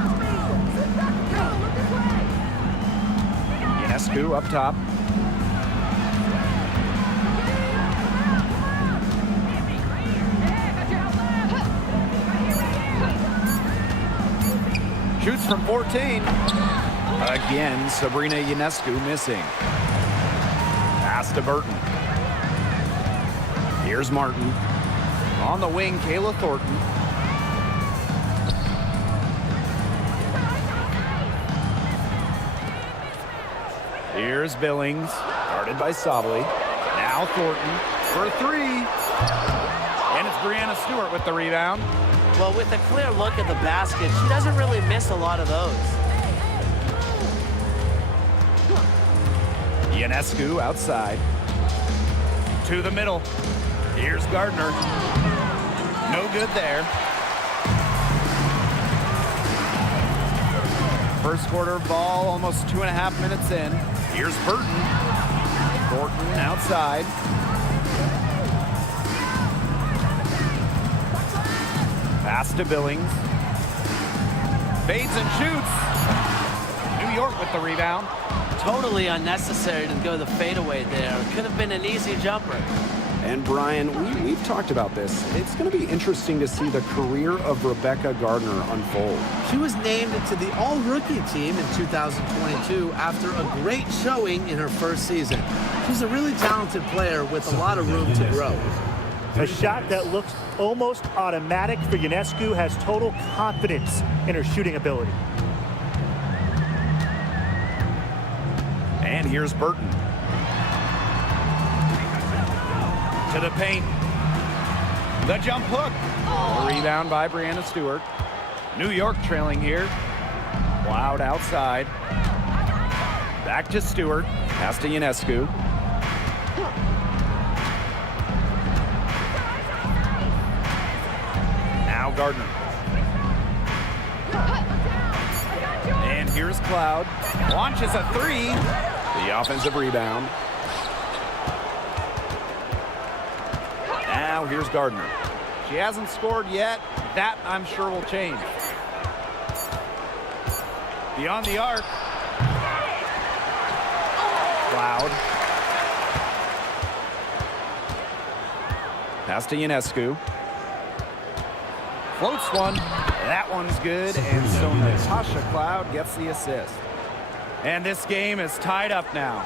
Ionescu up top. Shoots from 14. Again, Sabrina Ionescu missing. Pass to Burton. Here's Martin. On the wing, Kayla Thornton. Here's Billings. Guarded by Sabali. Now Thornton for 3. And it's Brianna Stewart with the rebound. Well, with a clear look at the basket, she doesn't really miss a lot of those. Ionescu outside. To the middle. Here's Gardner. No good there. First quarter ball, almost 2.5 minutes in. Here's Burton. Thornton outside. Pass to Billings. Fades and shoots. New York with the rebound. Totally unnecessary to go the fadeaway there. Could have been an easy jumper. And Brian, we've talked about this. It's going to be interesting to see the career of Rebecca Gardner unfold. She was named to the All-Rookie team in 2022 after a great showing in her first season. She's a really talented player with a lot of room to grow. A shot that looks almost automatic for Ionescu has total confidence in her shooting ability. And here's Burton. To the paint. The jump hook. A rebound by Brianna Stewart. New York trailing here. Loud outside. Back to Stewart. Pass to Ionescu. Now Gardner. And here's Cloud. Launches a 3. The offensive rebound. Now here's Gardner. She hasn't scored yet. That, I'm sure, will change. Beyond the arc. Cloud. Pass to Ionescu. Floats one. That one's good. And so Natasha Cloud gets the assist. And this game is tied up now.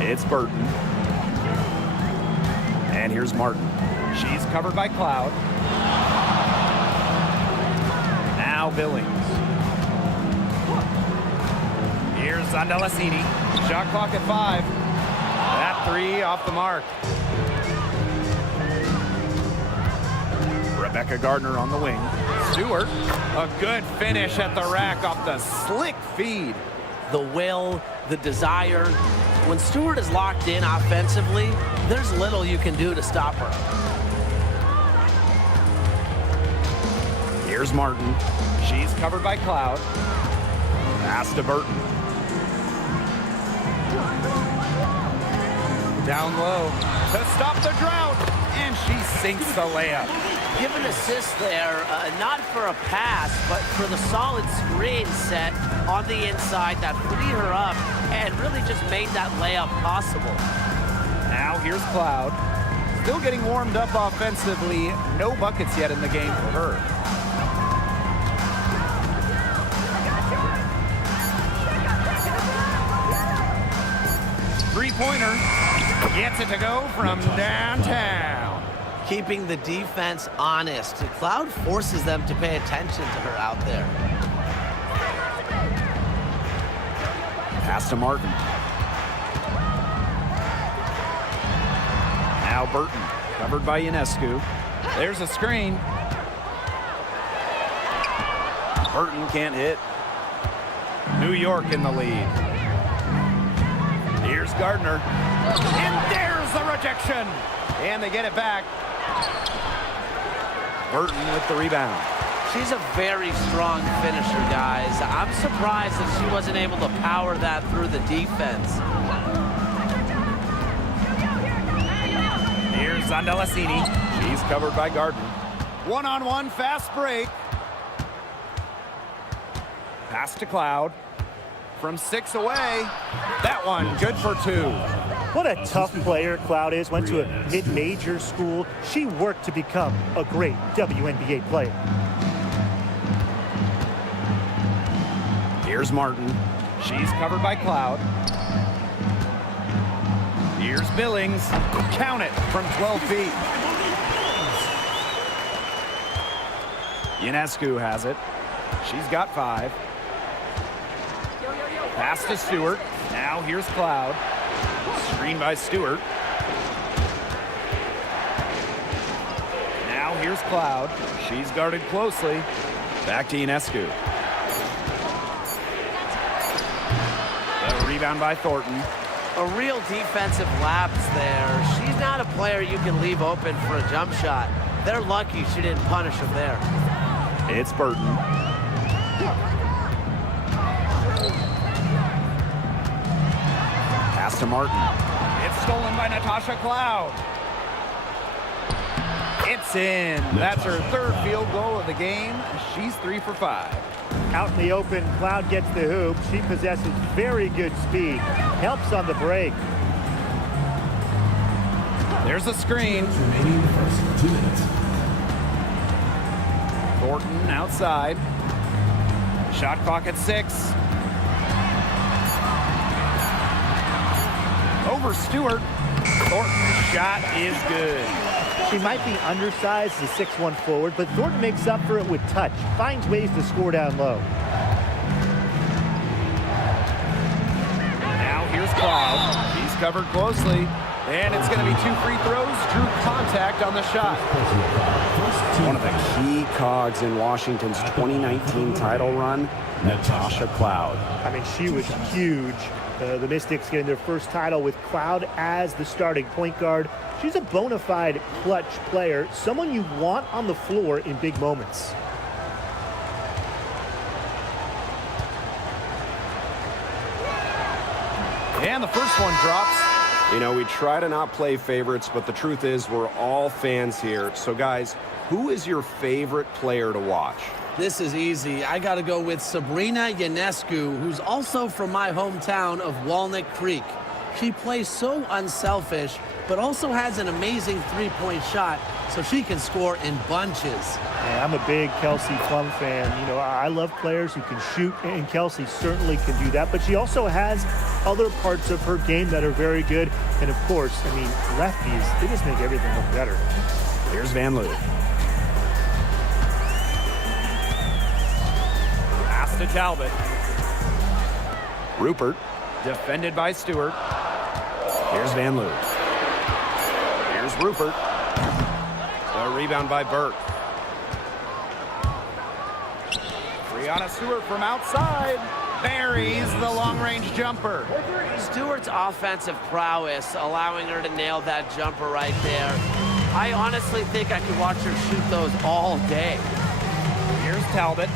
It's Burton. And here's Martin. She's covered by Cloud. Now Billings. Here's Zondalicini. Shot clock at 5. That 3 off the mark. Rebecca Gardner on the wing. Stewart, a good finish at the rack off the slick feed. The will, the desire. When Stewart is locked in offensively, there's little you can do to stop her. Here's Martin. She's covered by Cloud. Pass to Burton. Down low to stop the drought, and she sinks the layup. Give an assist there, not for a pass, but for the solid screen set on the inside that freed her up and really just made that layup possible. Now here's Cloud. Still getting warmed up offensively. No buckets yet in the game for her. Three-pointer. Gets it to go from downtown. Keeping the defense honest. Cloud forces them to pay attention to her out there. Pass to Martin. Now Burton, covered by Ionescu. There's a screen. Burton can't hit. New York in the lead. Here's Gardner. And there's the rejection. And they get it back. Burton with the rebound. She's a very strong finisher, guys. I'm surprised that she wasn't able to power that through the defense. Here's Zandalasini. She's covered by Gardner. One-on-one fast break. Pass to Cloud. From 6 away. That one good for 2. What a tough player Cloud is. Went to a mid-major school. She worked to become a great WNBA player. Here's Martin. She's covered by Cloud. Here's Billings. Count it from 12 feet. Ionescu has it. She's got 5. Pass to Stewart. Now here's Cloud. Screen by Stewart. Now here's Cloud. She's guarded closely. Back to Ionescu. The rebound by Thornton. A real defensive lapse there. She's not a player you can leave open for a jump shot. They're lucky she didn't punish him there. It's Burton. Pass to Martin. It's stolen by Natasha Cloud. It's in. That's her 3rd field goal of the game. She's 3 for 5. Out in the open, Cloud gets the hoop. She possesses very good speed. Helps on the break. There's a screen. Remaining the first 2 minutes. Thornton outside. Shot clock at 6. Over Stewart. Thornton's shot is good. She might be undersized as a 6'1" forward, but Thornton makes up for it with touch. Finds ways to score down low. Now here's Cloud. He's covered closely. And it's going to be 2 free throws. Drew contact on the shot. One of the key cogs in Washington's 2019 title run, Natasha Cloud. I mean, she was huge. The Mystics getting their first title with Cloud as the starting point guard. She's a bona fide clutch player, someone you want on the floor in big moments. And the first one drops. You know, we try to not play favorites, but the truth is we're all fans here. So, guys, who is your favorite player to watch? This is easy. I got to go with Sabrina Ionescu, who's also from my hometown of Walnut Creek. She plays so unselfish, but also has an amazing three-point shot, so she can score in bunches. Yeah, I'm a big Kelsey Plum fan. You know, I love players who can shoot, and Kelsey certainly can do that. But she also has other parts of her game that are very good. And, of course, I mean, lefties, they just make everything look better. Here's Van Loo. Pass to Talbot. Rupert. Defended by Stewart. Here's Van Loo. Here's Rupert. The rebound by Burke. Brianna Stewart from outside. Buries the long-range jumper. Stewart's offensive prowess allowing her to nail that jumper right there. I honestly think I could watch her shoot those all day. Here's Talbot.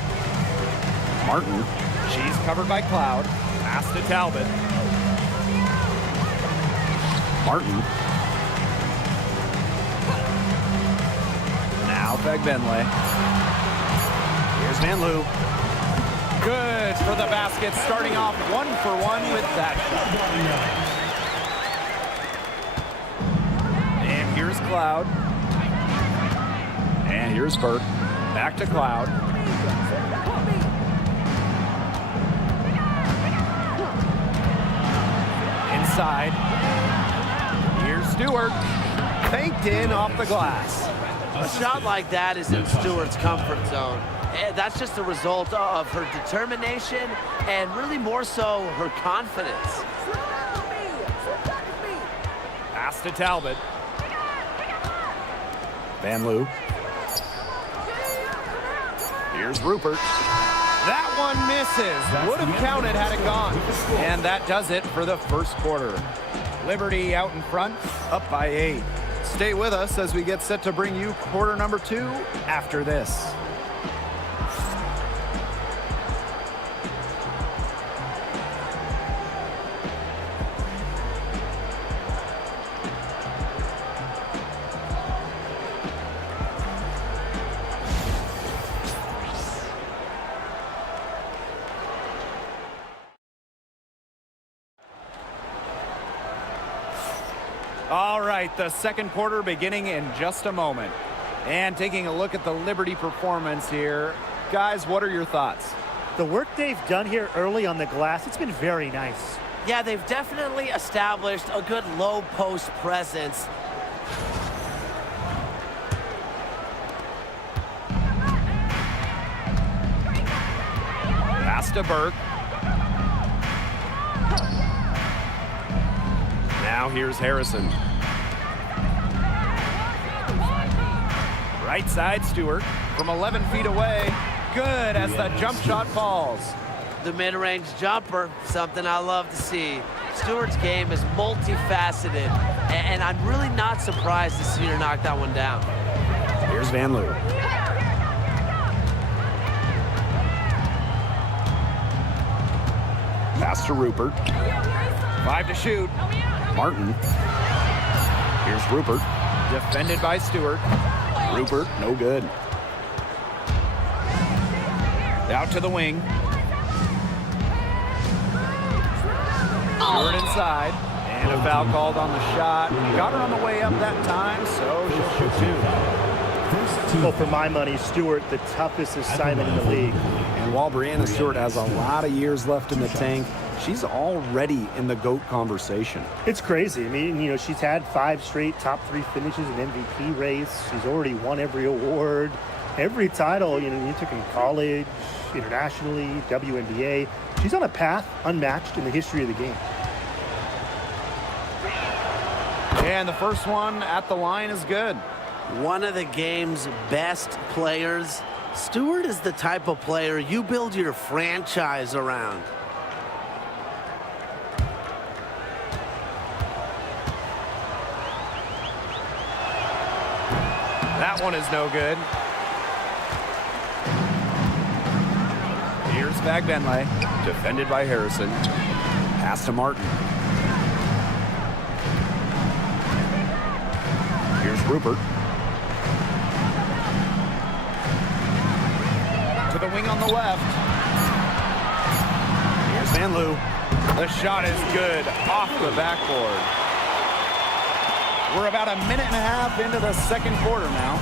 Martin. She's covered by Cloud. Pass to Talbot. Martin. Now Fegbenle. Here's Van Loo. Good for the basket, starting off 1 for 1 with that shot. And here's Cloud. And here's Burke. Back to Cloud. Inside. Here's Stewart. Faked in off the glass. A shot like that is in Stewart's comfort zone. And that's just a result of her determination and really more so her confidence. Pass to Talbot. Van Loo. Here's Rupert. That one misses. Would have counted had it gone. And that does it for the first quarter. Liberty out in front, up by 8. Stay with us as we get set to bring you quarter number 2 after this. All right, the second quarter beginning in just a moment. And taking a look at the Liberty performance here. Guys, what are your thoughts? The work they've done here early on the glass, it's been very nice. Yeah, they've definitely established a good low post presence. Pass to Burke. Now here's Harrison. Right side, Stewart from 11 feet away. Good as the jump shot falls. The mid-range jumper, something I love to see. Stewart's game is multifaceted, and I'm really not surprised to see her knock that one down. Here's Van Loo. Pass to Rupert. 5 to shoot. Martin. Here's Rupert. Defended by Stewart. Rupert, no good. Out to the wing. Stewart inside. And a foul called on the shot. Got her on the way up that time, so she'll shoot 2. Well, for my money, Stewart, the toughest assignment in the league. And while Breanna Stewart has a lot of years left in the tank, she's already in the GOAT conversation. It's crazy. I mean, you know, she's had 5 straight top 3 finishes in MVP race. She's already won every award, every title, you know, you took in college, internationally, WNBA. She's on a path unmatched in the history of the game. And the first one at the line is good. One of the game's best players. Stewart is the type of player you build your franchise around. That one is no good. Here's Fagbenle, defended by Harrison. Pass to Martin. Here's Rupert. To the wing on the left. Here's Van Loo. The shot is good off the backboard. We're about a minute and a half into the second quarter now.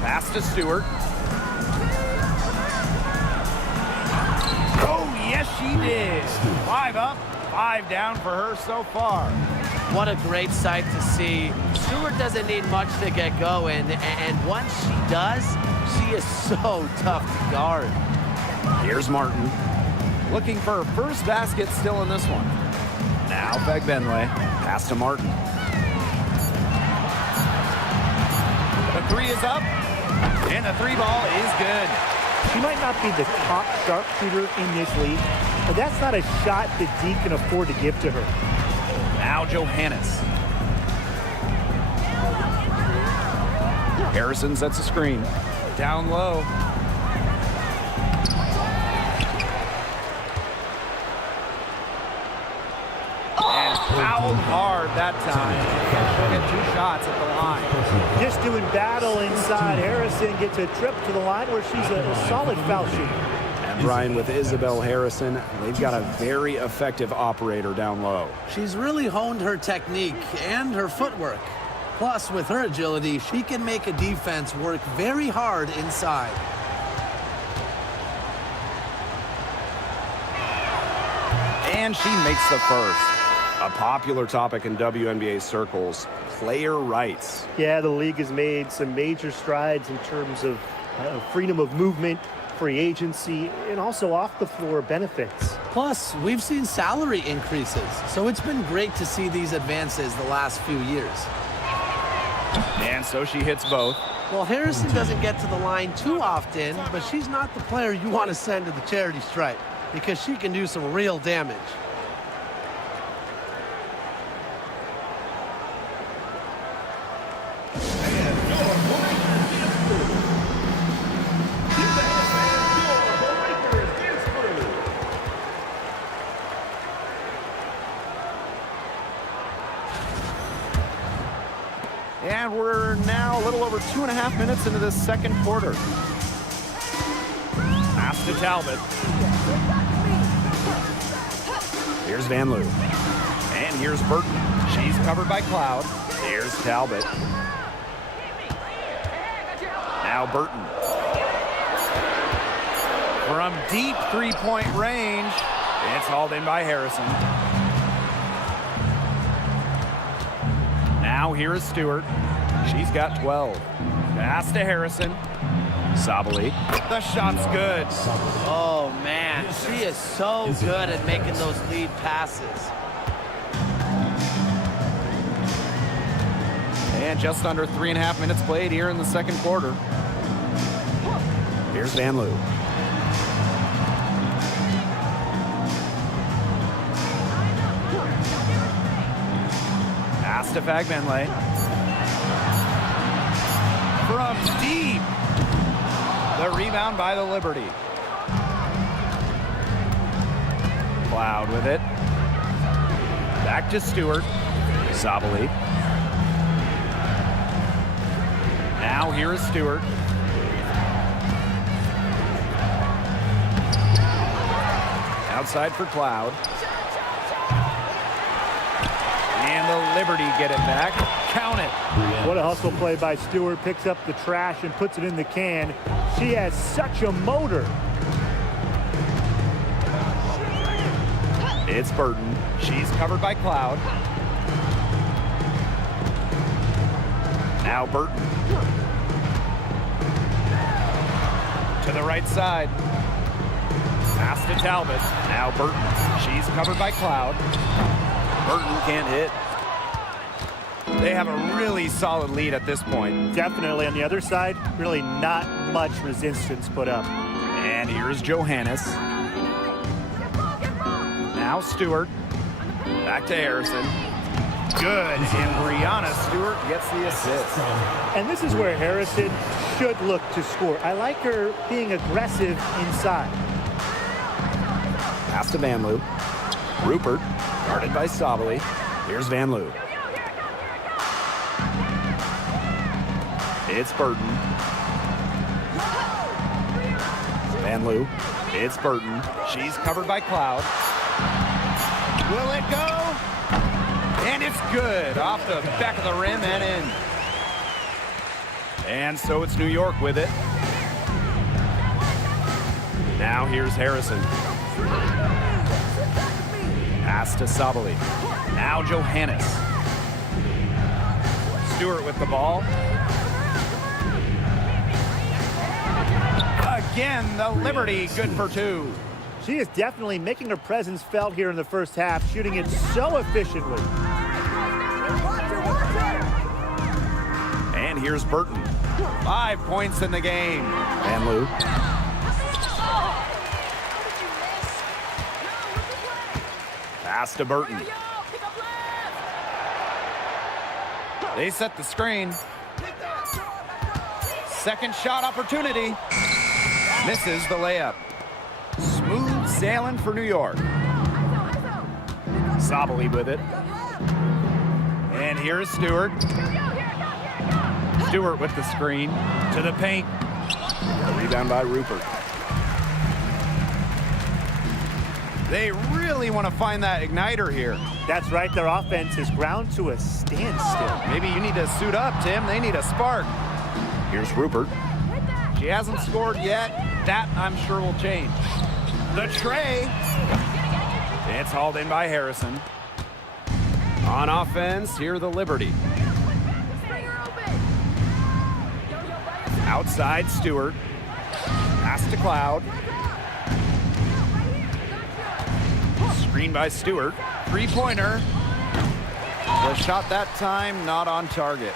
Pass to Stewart. Oh, yes, she did. 5 up, 5 down for her so far. What a great sight to see. Stewart doesn't need much to get going, and once she does, she is so tough to guard. Here's Martin. Looking for her first basket still in this one. Now Fagbenle. Pass to Martin. The 3 is up, and the 3 ball is good. She might not be the top sharpshooter in this league, but that's not a shot that D can afford to give to her. Now Johannes. Harrison sets a screen. Down low. fouled hard that time. She'll get 2 shots at the line. Just doing battle inside. Harrison gets a trip to the line where she's a solid foul shooter. And Brian, with Isabel Harrison, they've got a very effective operator down low. She's really honed her technique and her footwork. Plus, with her agility, she can make a defense work very hard inside. And she makes the first. A popular topic in WNBA circles, player rights. Yeah, the league has made some major strides in terms of freedom of movement, free agency, and also off-the-floor benefits. Plus, we've seen salary increases, so it's been great to see these advances the last few years. And so she hits both. Well, Harrison doesn't get to the line too often, but she's not the player you want to send to the charity stripe because she can do some real damage. And we're now a little over 2.5 minutes into the second quarter. Pass to Talbot. Here's Van Loo. And here's Burton. She's covered by Cloud. Here's Talbot. Now Burton. From deep three-point range, it's hauled in by Harrison. Now here is Stewart. She's got 12. Pass to Harrison. Sabali. The shot's good. Oh, man. She is so good at making those lead passes. And just under 3.5 minutes played here in the second quarter. Here's Van Loo. Pass to Fagbenle. From deep. The rebound by the Liberty. Cloud with it. Back to Stewart. Sabali. Now here is Stewart. Outside for Cloud. And the Liberty get it back. Count it. What a hustle play by Stewart. Picks up the trash and puts it in the can. She has such a motor. It's Burton. She's covered by Cloud. Now Burton. To the right side. Pass to Talbot. Now Burton. She's covered by Cloud. Burton can't hit. They have a really solid lead at this point. Definitely on the other side, really not much resistance put up. And here's Johannes. Now Stewart. Back to Harrison. Good. And Brianna Stewart gets the assist. And this is where Harrison should look to score. I like her being aggressive inside. Pass to Van Loo. Rupert. Guarded by Sabali. Here's Van Loo. It's Burton. Van Loo. It's Burton. She's covered by Cloud. Will it go? And it's good. Off the back of the rim and in. And so it's New York with it. Now here's Harrison. Pass to Sabali. Now Johannes. Stewart with the ball. Again, the Liberty good for 2. She is definitely making her presence felt here in the first half, shooting it so efficiently. And here's Burton. 5 points in the game. Van Loo. Pass to Burton. They set the screen. Second shot opportunity. Misses the layup. Smooth sailing for New York. Sabali with it. And here's Stewart. Stewart with the screen to the paint. Rebound by Rupert. They really want to find that igniter here. That's right, their offense is ground to a standstill. Maybe you need to suit up, Tim. They need a spark. Here's Rupert. She hasn't scored yet. That, I'm sure, will change. The tray. It's hauled in by Harrison. On offense, here the Liberty. Outside, Stewart. Pass to Cloud. Screen by Stewart. Three-pointer. The shot that time, not on target.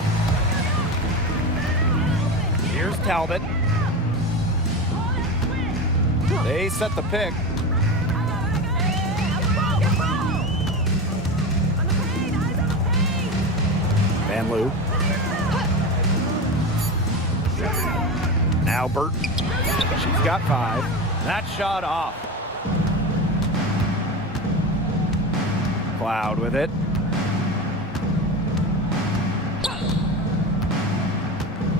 Here's Talbot. They set the pick. Van Loo. Now Burton. She's got 5. That shot off. Cloud with it.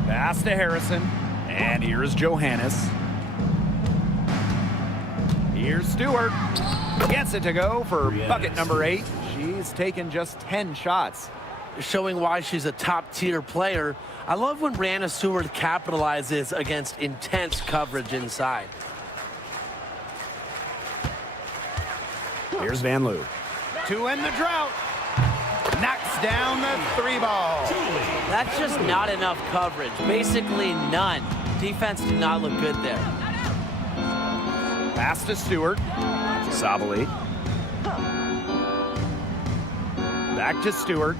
Pass to Harrison. And here's Johannes. Here's Stewart. Gets it to go for bucket number 8. She's taken just 10 shots. Showing why she's a top-tier player. I love when Brianna Stewart capitalizes against intense coverage inside. Here's Van Loo. To end the drought. Knocks down the 3-ball. That's just not enough coverage. Basically none. Defense did not look good there. Pass to Stewart. Sabali. Back to Stewart.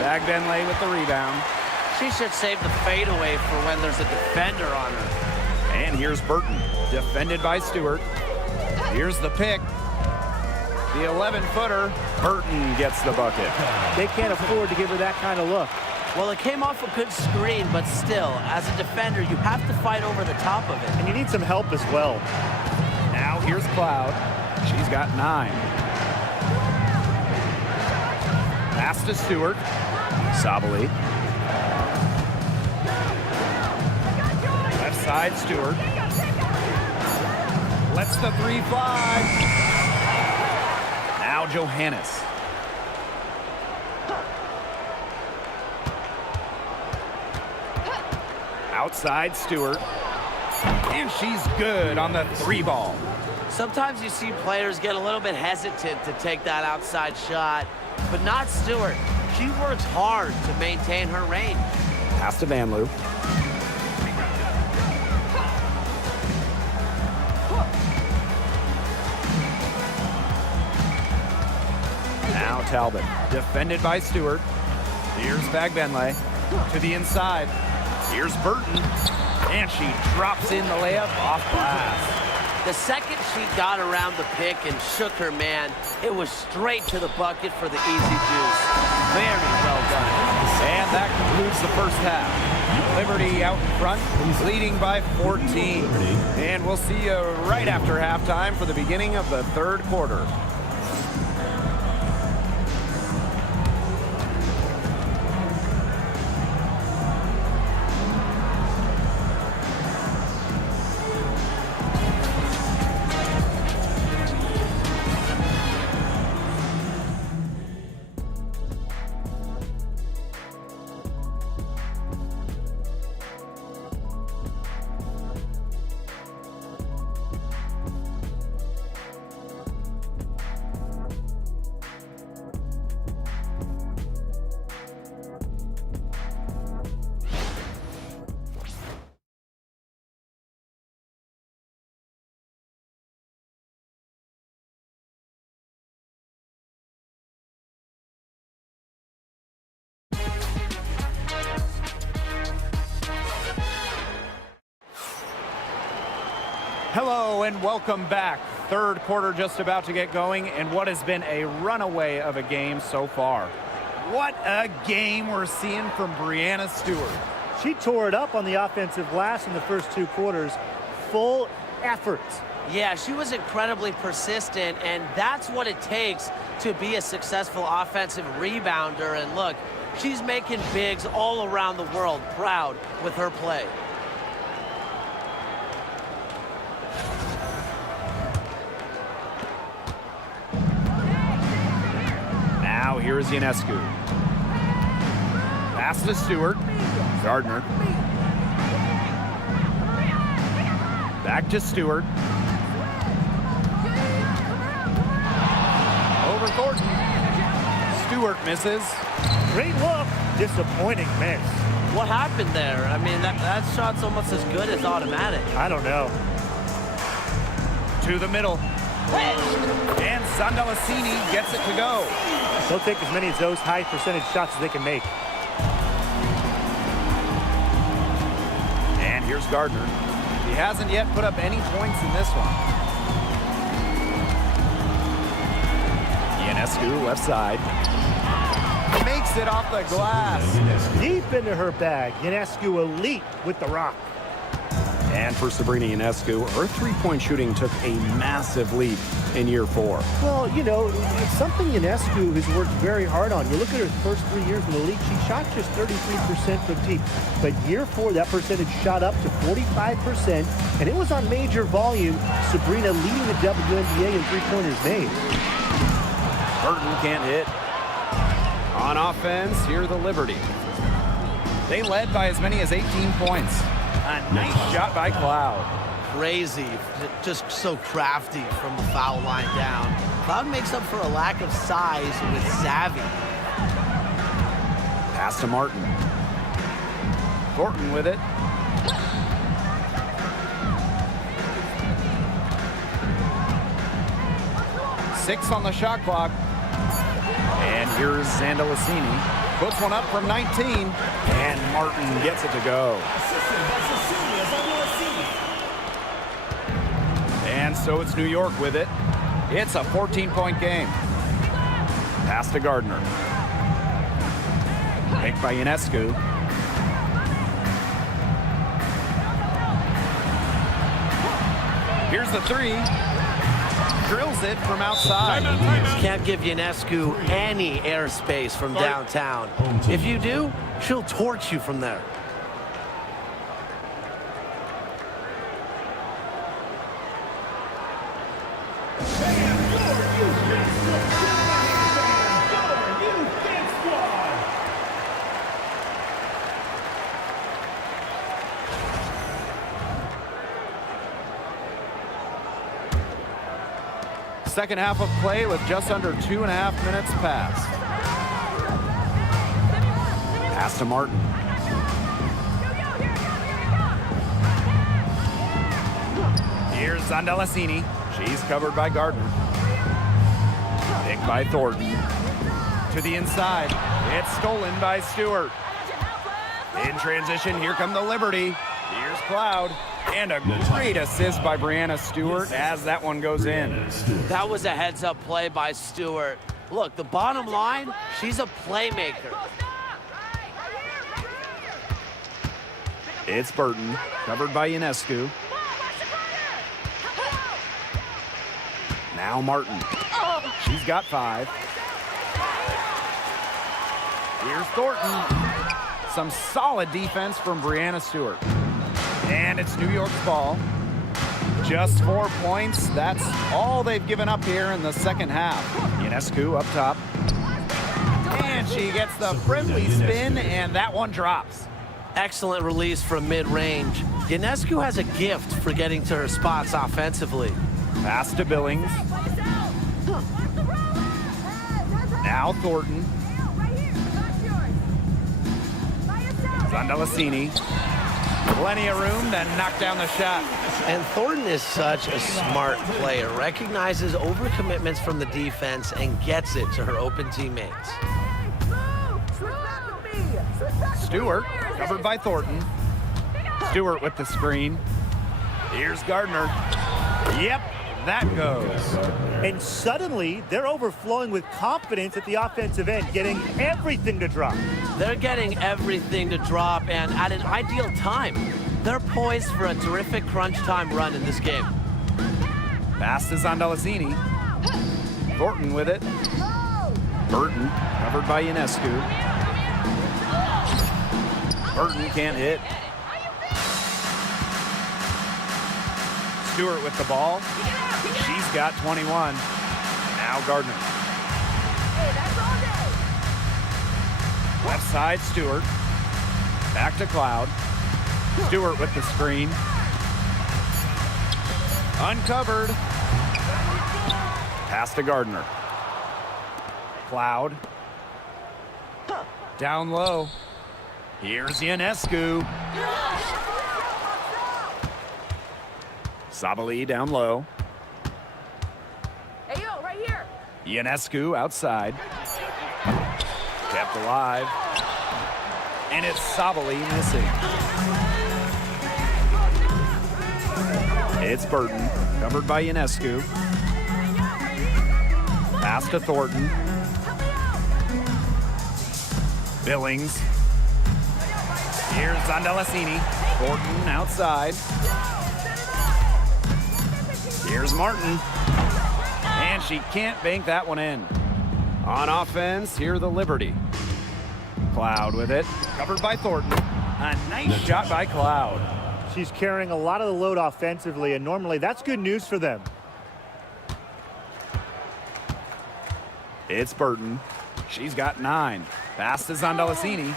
Bagbenley with the rebound. She should save the fadeaway for when there's a defender on her. And here's Burton. Defended by Stewart. Here's the pick. The 11-footer. Burton gets the bucket. They can't afford to give her that kind of look. Well, it came off a good screen, but still, as a defender, you have to fight over the top of it. And you need some help as well. Now here's Cloud. She's got 9. Pass to Stewart. Sabali. Left side, Stewart. Lets the 3 fly. Now Johannes. Outside, Stewart. And she's good on the 3-ball. Sometimes you see players get a little bit hesitant to take that outside shot, but not Stewart. She works hard to maintain her range. Pass to Van Loo. Now Talbot. Defended by Stewart. Here's Bagbenley. To the inside. Here's Burton. And she drops in the layup off glass. The second she got around the pick and shook her man, it was straight to the bucket for the easy juice. Very well done. And that concludes the first half. Liberty out in front, leading by 14. And we'll see you right after halftime for the beginning of the third quarter. Hello and welcome back. Third quarter just about to get going, and what has been a runaway of a game so far. What a game we're seeing from Brianna Stewart. She tore it up on the offensive glass in the first 2 quarters. Full effort Yeah, she was incredibly persistent, and that's what it takes to be a successful offensive rebounder. And look, she's making bigs all around the world proud with her play. Now here is Ionescu. Pass to Stewart. Gardner. Back to Stewart. Over Thornton. Stewart misses. Great look, disappointing miss. What happened there? I mean, that shot's almost as good as automatic. I don't know. To the middle. And Sandalasini gets it to go. They'll take as many of those high percentage shots as they can make. And here's Gardner. He hasn't yet put up any points in this one. Ionescu, left side. Makes it off the glass. Deep into her bag. Ionescu elite with the rock. And for Sabrina Ionescu, her three-point shooting took a massive leap in year 4. Well, you know, it's something Ionescu has worked very hard on. You look at her first 3 years in the league, she shot just 33% from deep. But year 4, that percentage shot up to 45%, and it was on major volume. Sabrina leading the WNBA in three-pointers made. Burton can't hit. On offense, here the Liberty. They led by as many as 18 points. A nice shot by Cloud. Crazy, just so crafty from the foul line down. Cloud makes up for a lack of size with savvy. Pass to Martin. Thornton with it. Six on the shot clock. And here's Sandalasini. Puts one up from 19. And Martin gets it to go. And so it's New York with it. It's a 14-point game. Pass to Gardner. Picked by Ionescu. Here's the three. Drills it from outside. Can't give Ionescu any airspace from downtown. If you do, she'll torch you from there. Second half of play with just under 2.5 minutes passed. Pass to Martin. Here's Sandalasini. She's covered by Gardner. Picked by Thornton. To the inside. It's stolen by Stewart. In transition, here come the Liberty. Here's Cloud. And a great assist by Breanna Stewart as that one goes in. That was a heads-up play by Stewart. Look, the bottom line, she's a playmaker. It's Burton, covered by Ionescu. Now Martin. She's got 5. Here's Thornton. Some solid defense from Breanna Stewart. And it's New York's ball. Just 4 points. That's all they've given up here in the second half. Ionescu up top. And she gets the friendly spin, and that one drops. Excellent release from mid-range. Ionescu has a gift for getting to her spots offensively. Pass to Billings. Now Thornton. Sandalasini. Plenty of room to knock down the shot. And Thornton is such a smart player. Recognizes overcommitments from the defense and gets it to her open teammates. Stewart, covered by Thornton. Stewart with the screen. Here's Gardner. Yep, that goes. And suddenly, they're overflowing with confidence at the offensive end, getting everything to drop. They're getting everything to drop, and at an ideal time. They're poised for a terrific crunch time run in this game. Pass to Zondalesini. Thornton with it. Burton covered by Ionescu. Burton can't hit. Stewart with the ball. She's got 21. Now Gardner. Left side, Stewart. Back to Cloud. Stewart with the screen. Uncovered. Pass to Gardner. Cloud. Down low. Here's Ionescu. Sabali down low. Hey, yo, right here. Ionescu outside. Kept alive. And it's Sabali missing. It's Burton, covered by Ionescu. Pass to Thornton. Billings. Here's Zondalesini. Thornton outside. Here's Martin. And she can't bank that one in. On offense, here the Liberty. Cloud with it. Covered by Thornton. A nice shot by Cloud. She's carrying a lot of the load offensively, and normally that's good news for them. It's Burton. She's got 9. Pass to Zondalesini.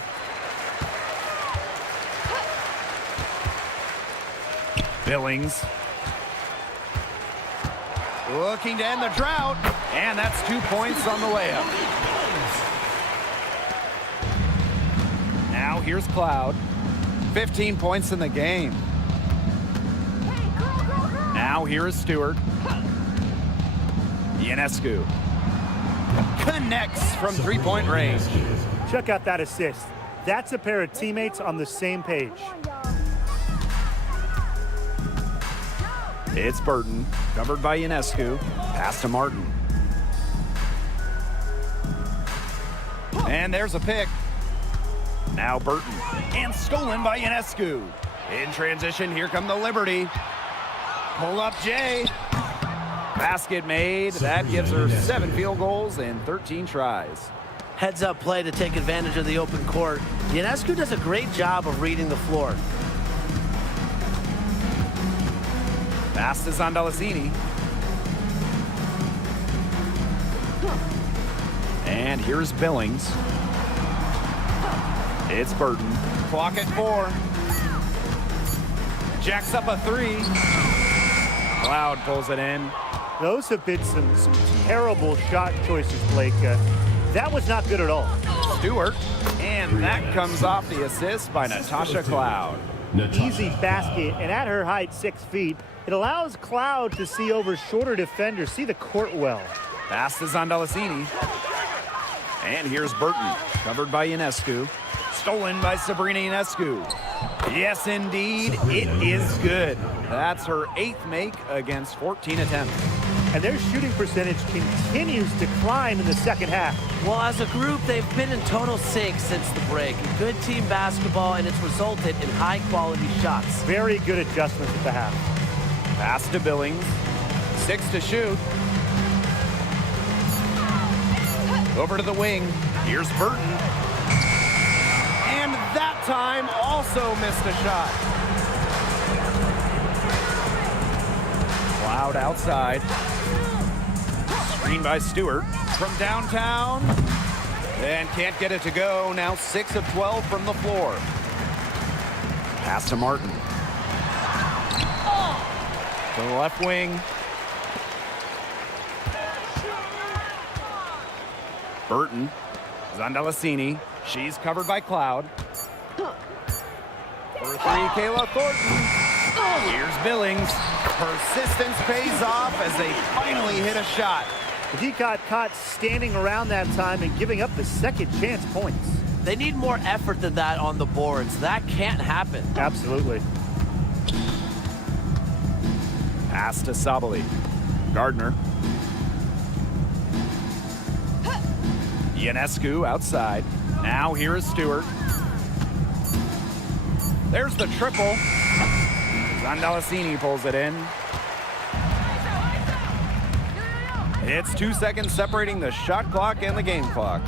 Billings. Looking to end the drought. And that's 2 points on the layup. Now here's Cloud. 15 points in the game. Now here is Stewart. Ionescu. Connects from three-point range. Check out that assist. That's a pair of teammates on the same page. It's Burton, covered by Ionescu. Pass to Martin. And there's a pick. Now Burton, and stolen by Ionescu. In transition, here come the Liberty. Pull up Jay. Basket made. That gives her 7 field goals and 13 tries. Heads-up play to take advantage of the open court. Ionescu does a great job of reading the floor. Pass to Zondalesini. And here's Billings. It's Burton. Clock at 4. Jacks up a 3. Cloud pulls it in. Those have been some terrible shot choices, Blake. That was not good at all. Stewart. And that comes off the assist by Natasha Cloud. Easy basket, and at her height, 6 feet, it allows Cloud to see over shorter defenders, see the court well. Pass to Zondalesini. And here's Burton, covered by Ionescu. Stolen by Sabrina Ionescu. Yes, indeed, it is good. That's her 8th make against 14 attempts. And their shooting percentage continues to climb in the second half. Well, as a group, they've been in total sync since the break. Good team basketball, and it's resulted in high-quality shots. Very good adjustments at the half. Pass to Billings. 6 to shoot. Over to the wing. Here's Burton. And that time also missed a shot. Cloud outside. Screen by Stewart from downtown. And can't get it to go. Now 6 of 12 from the floor. Pass to Martin. To the left wing. Burton. Zondalesini. She's covered by Cloud. For 3, Kayla Thornton. Here's Billings. Persistence pays off as they finally hit a shot. He got caught standing around that time and giving up the second chance points. They need more effort than that on the boards. That can't happen. Absolutely. Pass to Sabali. Gardner. Ionescu outside. Now here is Stewart. There's the triple. Zondalesini pulls it in. It's 2 seconds separating the shot clock and the game clock.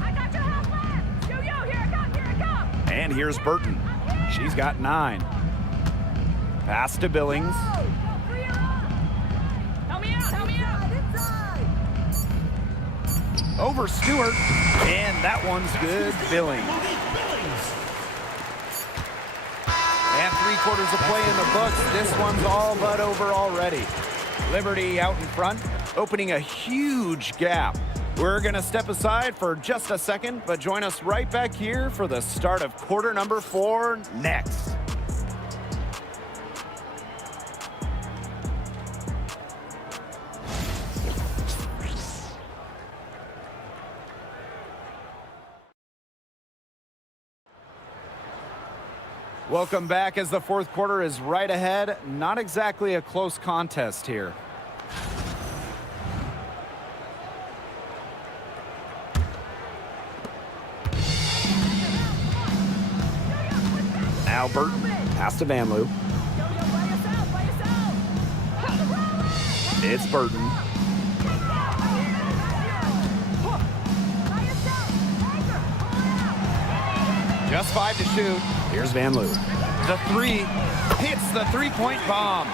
I got your half left. Yo, here it comes. And here's Burton. She's got 9. Pass to Billings. Help me out. Inside. Over Stewart. And that one's good. Billings. And 3/4 of play in the books. This one's all but over already. Liberty out in front, opening a huge gap. We're going to step aside for just a second, but join us right back here for the start of quarter number 4 next. Welcome back as the 4th quarter is right ahead. Not exactly a close contest here. Now Burton, pass to Van Loo. It's Burton. Just 5 to shoot. Here's Van Loo. The 3 hits the 3-point bomb.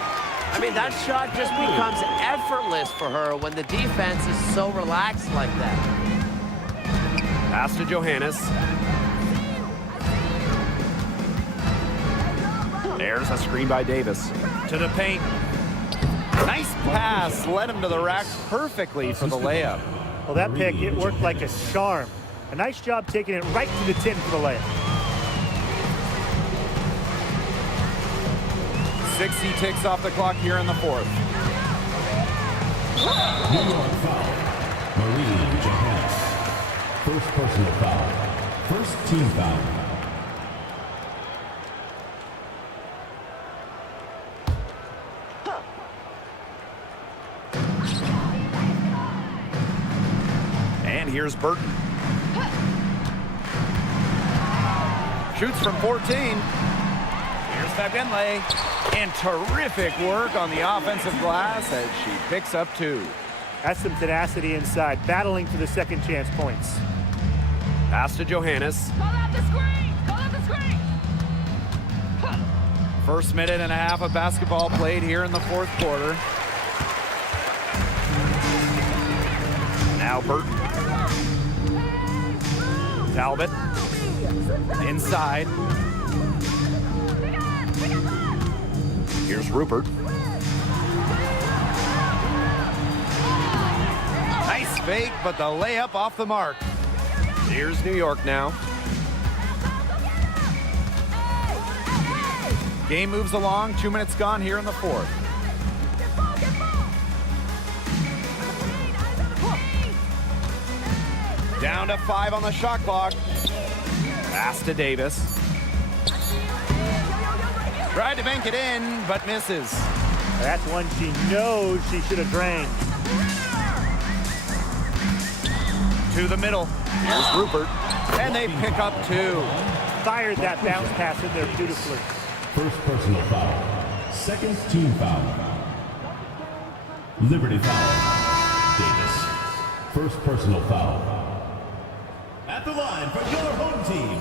I mean, that shot just becomes effortless for her when the defense is so relaxed like that. Pass to Johannes. There's a screen by Davis. To the paint. Nice pass. Led him to the rack perfectly for the layup. Well, that pick, it worked like a charm. A nice job taking it right to the tin for the layup. 60 ticks off the clock here in the 4th. New York foul. Marie Johannes. First personal foul. First team foul. And here's Burton. Shoots from 14. Here's Fagenle. And terrific work on the offensive glass as she picks up 2. That's some tenacity inside, battling for the second chance points. Pass to Johannes. Call out the screen. First minute and a half of basketball played here in the 4th quarter. Now Burton. Talbot. Inside. Here's Rupert. Nice fake, but the layup off the mark. Here's New York now. Game moves along. 2 minutes gone here in the 4th. Down to 5 on the shot clock. Pass to Davis. Tried to bank it in, but misses. That's one she knows she should have drained. To the middle. Here's Rupert. And they pick up 2. Fired that bounce pass in there beautifully. First personal foul. Second team foul. Liberty foul. Davis. First personal foul. At the line for your home team,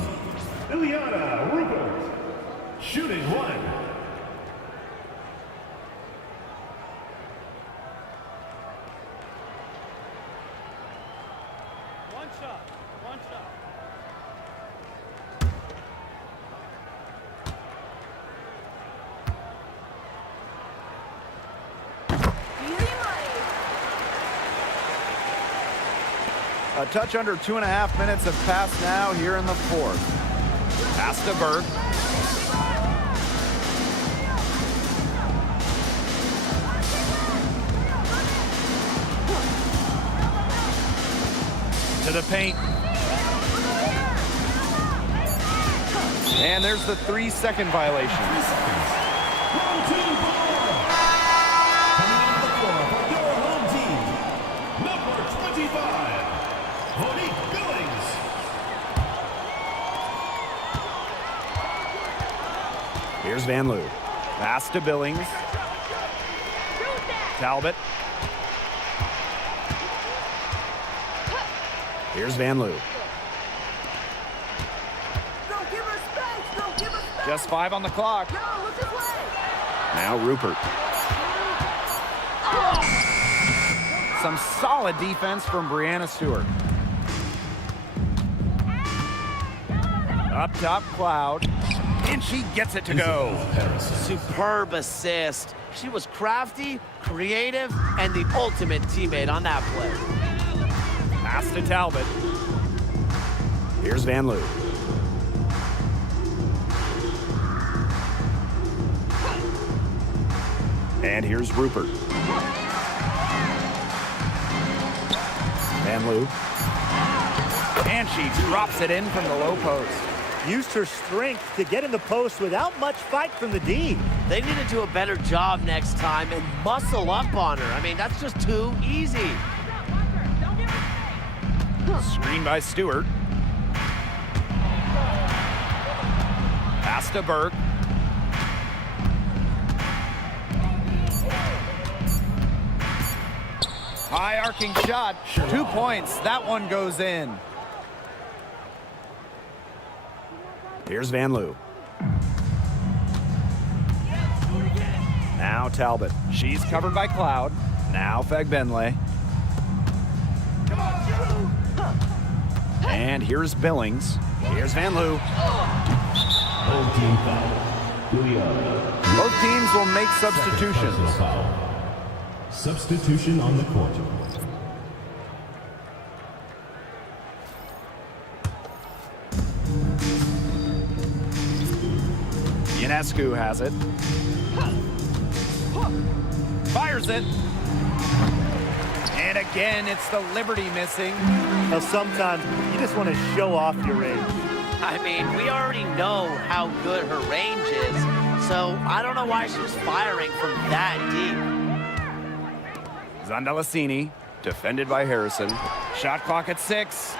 Ileana Rupert. Shooting 1. One shot. A touch under 2.5 minutes have passed now here in the 4th. Pass to Burke. To the paint. And there's the 3-second violation. Home team ball. Coming on the floor for your home team, number 25, Monique Billings. Here's Van Loo. Pass to Billings. Talbot. Here's Van Loo. Just 5 on the clock. Now Rupert. Some solid defense from Brianna Stewart. Up top, Cloud. And she gets it to go. Superb assist. She was crafty, creative, and the ultimate teammate on that play. Pass to Talbot. Here's Van Loo. And here's Rupert. Van Loo. And she drops it in from the low post. Used her strength to get in the post without much fight from the D. They need to do a better job next time and muscle up on her. I mean, that's just too easy. Screen by Stewart. Pass to Burke. High arcing shot. 2 points. That one goes in. Here's Van Loo. Now Talbot. She's covered by Cloud. Now Fagbenle. And here's Billings. Here's Van Loo. Home team foul. Ilyana. Both teams will make substitutions. Personal foul. Substitution on the court. Ionescu has it. Fires it. And again, it's the Liberty missing. Now, sometimes you just want to show off your range. I mean, we already know how good her range is, so I don't know why she was firing from that deep. Zandalasini, defended by Harrison. Shot clock at 6.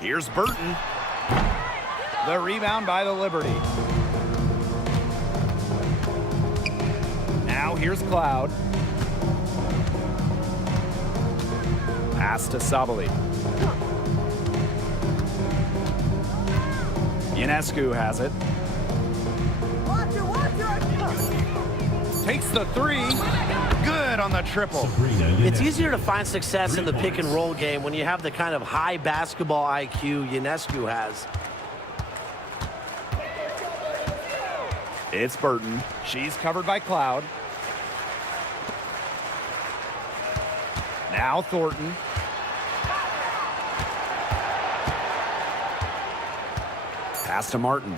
Here's Burton. The rebound by the Liberty. Now here's Cloud. Pass to Sabali. Ionescu has it. Takes the 3. Good on the triple. It's easier to find success in the pick and roll game when you have the kind of high basketball IQ Ionescu has. It's Burton. She's covered by Cloud. Now Thornton. Pass to Martin.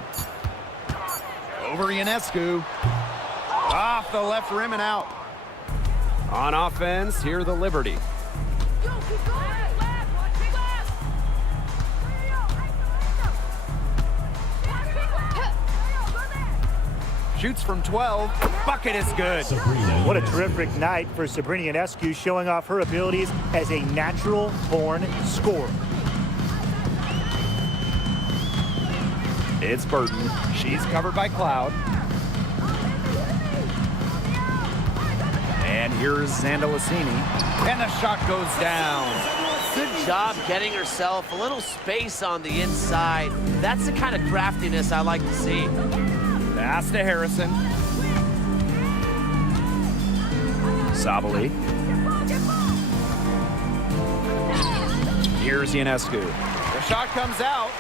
Over Ionescu. Off the left rim and out. On offense, here the Liberty. Shoots from 12. Bucket is good. What a terrific night for Sabrina Ionescu, showing off her abilities as a natural-born scorer. It's Burton. She's covered by Cloud. And here's Zandalasini. And the shot goes down. Good job getting herself a little space on the inside. That's the kind of craftiness I like to see. Pass to Harrison. Sabali. Here's Ionescu. The shot comes out.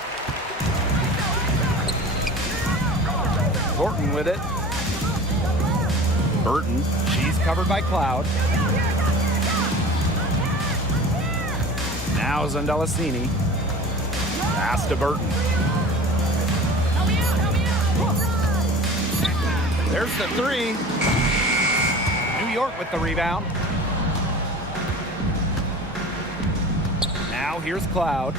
Thornton with it. Burton. She's covered by Cloud. Now Zandalasini. Pass to Burton. There's the 3. New York with the rebound. Now here's Cloud.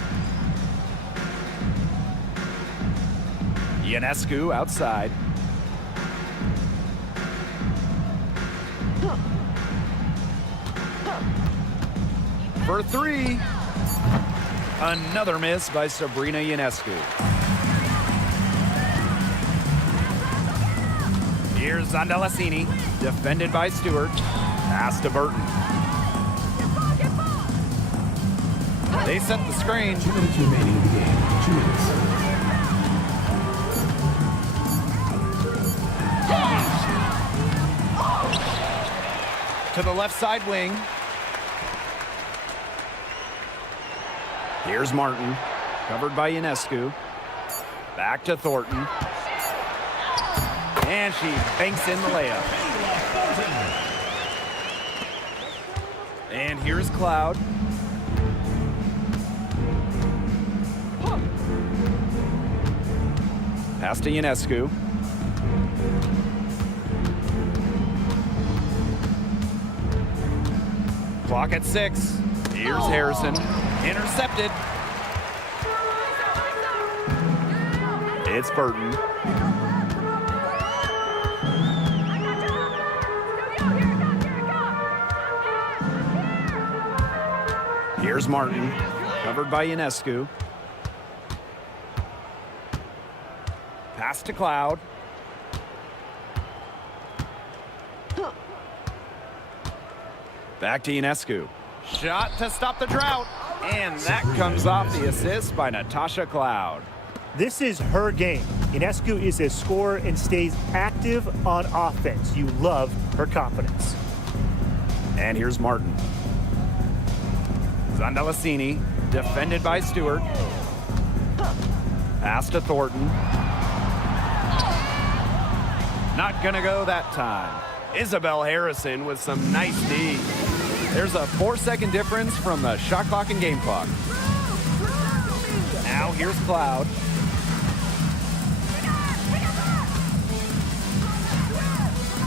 Ionescu outside. For 3. Another miss by Sabrina Ionescu. Here's Zandalasini. Defended by Stewart. Pass to Burton. They set the screen. 2 minutes remaining in the game. 2 minutes. To the left side wing. Here's Martin, covered by Ionescu. Back to Thornton. And she banks in the layup. And here's Cloud. Pass to Ionescu. Clock at 6. Here's Harrison. Intercepted. It's Burton. Here's Martin, covered by Ionescu. Pass to Cloud. Back to Ionescu. Shot to stop the drought. And that comes off the assist by Natasha Cloud. This is her game. Ionescu is a scorer and stays active on offense. You love her confidence. And here's Martin. Zandalasini, defended by Stewart. Pass to Thornton. Not gonna go that time. Isabel Harrison with some nice D. There's a 4-second difference from the shot clock and game clock. Now here's Cloud.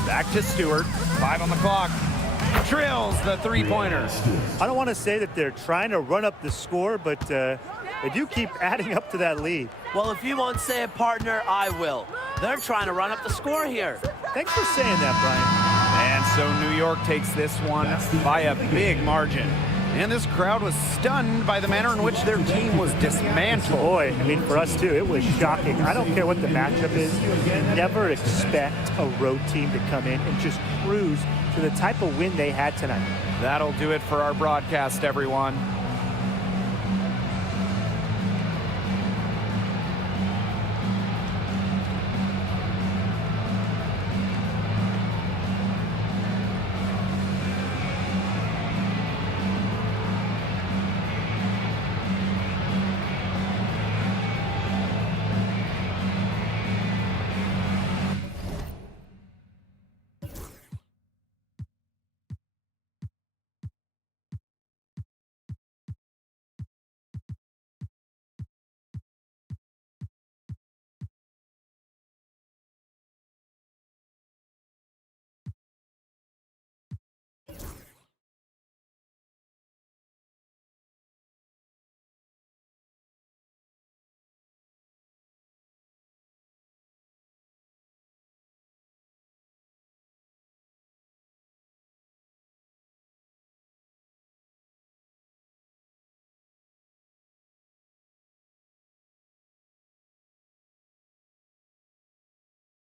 Back to Stewart. 5 on the clock. Drills the three-pointer. I don't want to say that they're trying to run up the score, but they do keep adding up to that lead. Well, if you won't say it, partner, I will. They're trying to run up the score here. Thanks for saying that, Brian. And so New York takes this one by a big margin. And this crowd was stunned by the manner in which their team was dismantled. Boy, I mean, for us too, it was shocking. I don't care what the matchup is. You never expect a road team to come in and just cruise to the type of win they had tonight. That'll do it for our broadcast, everyone.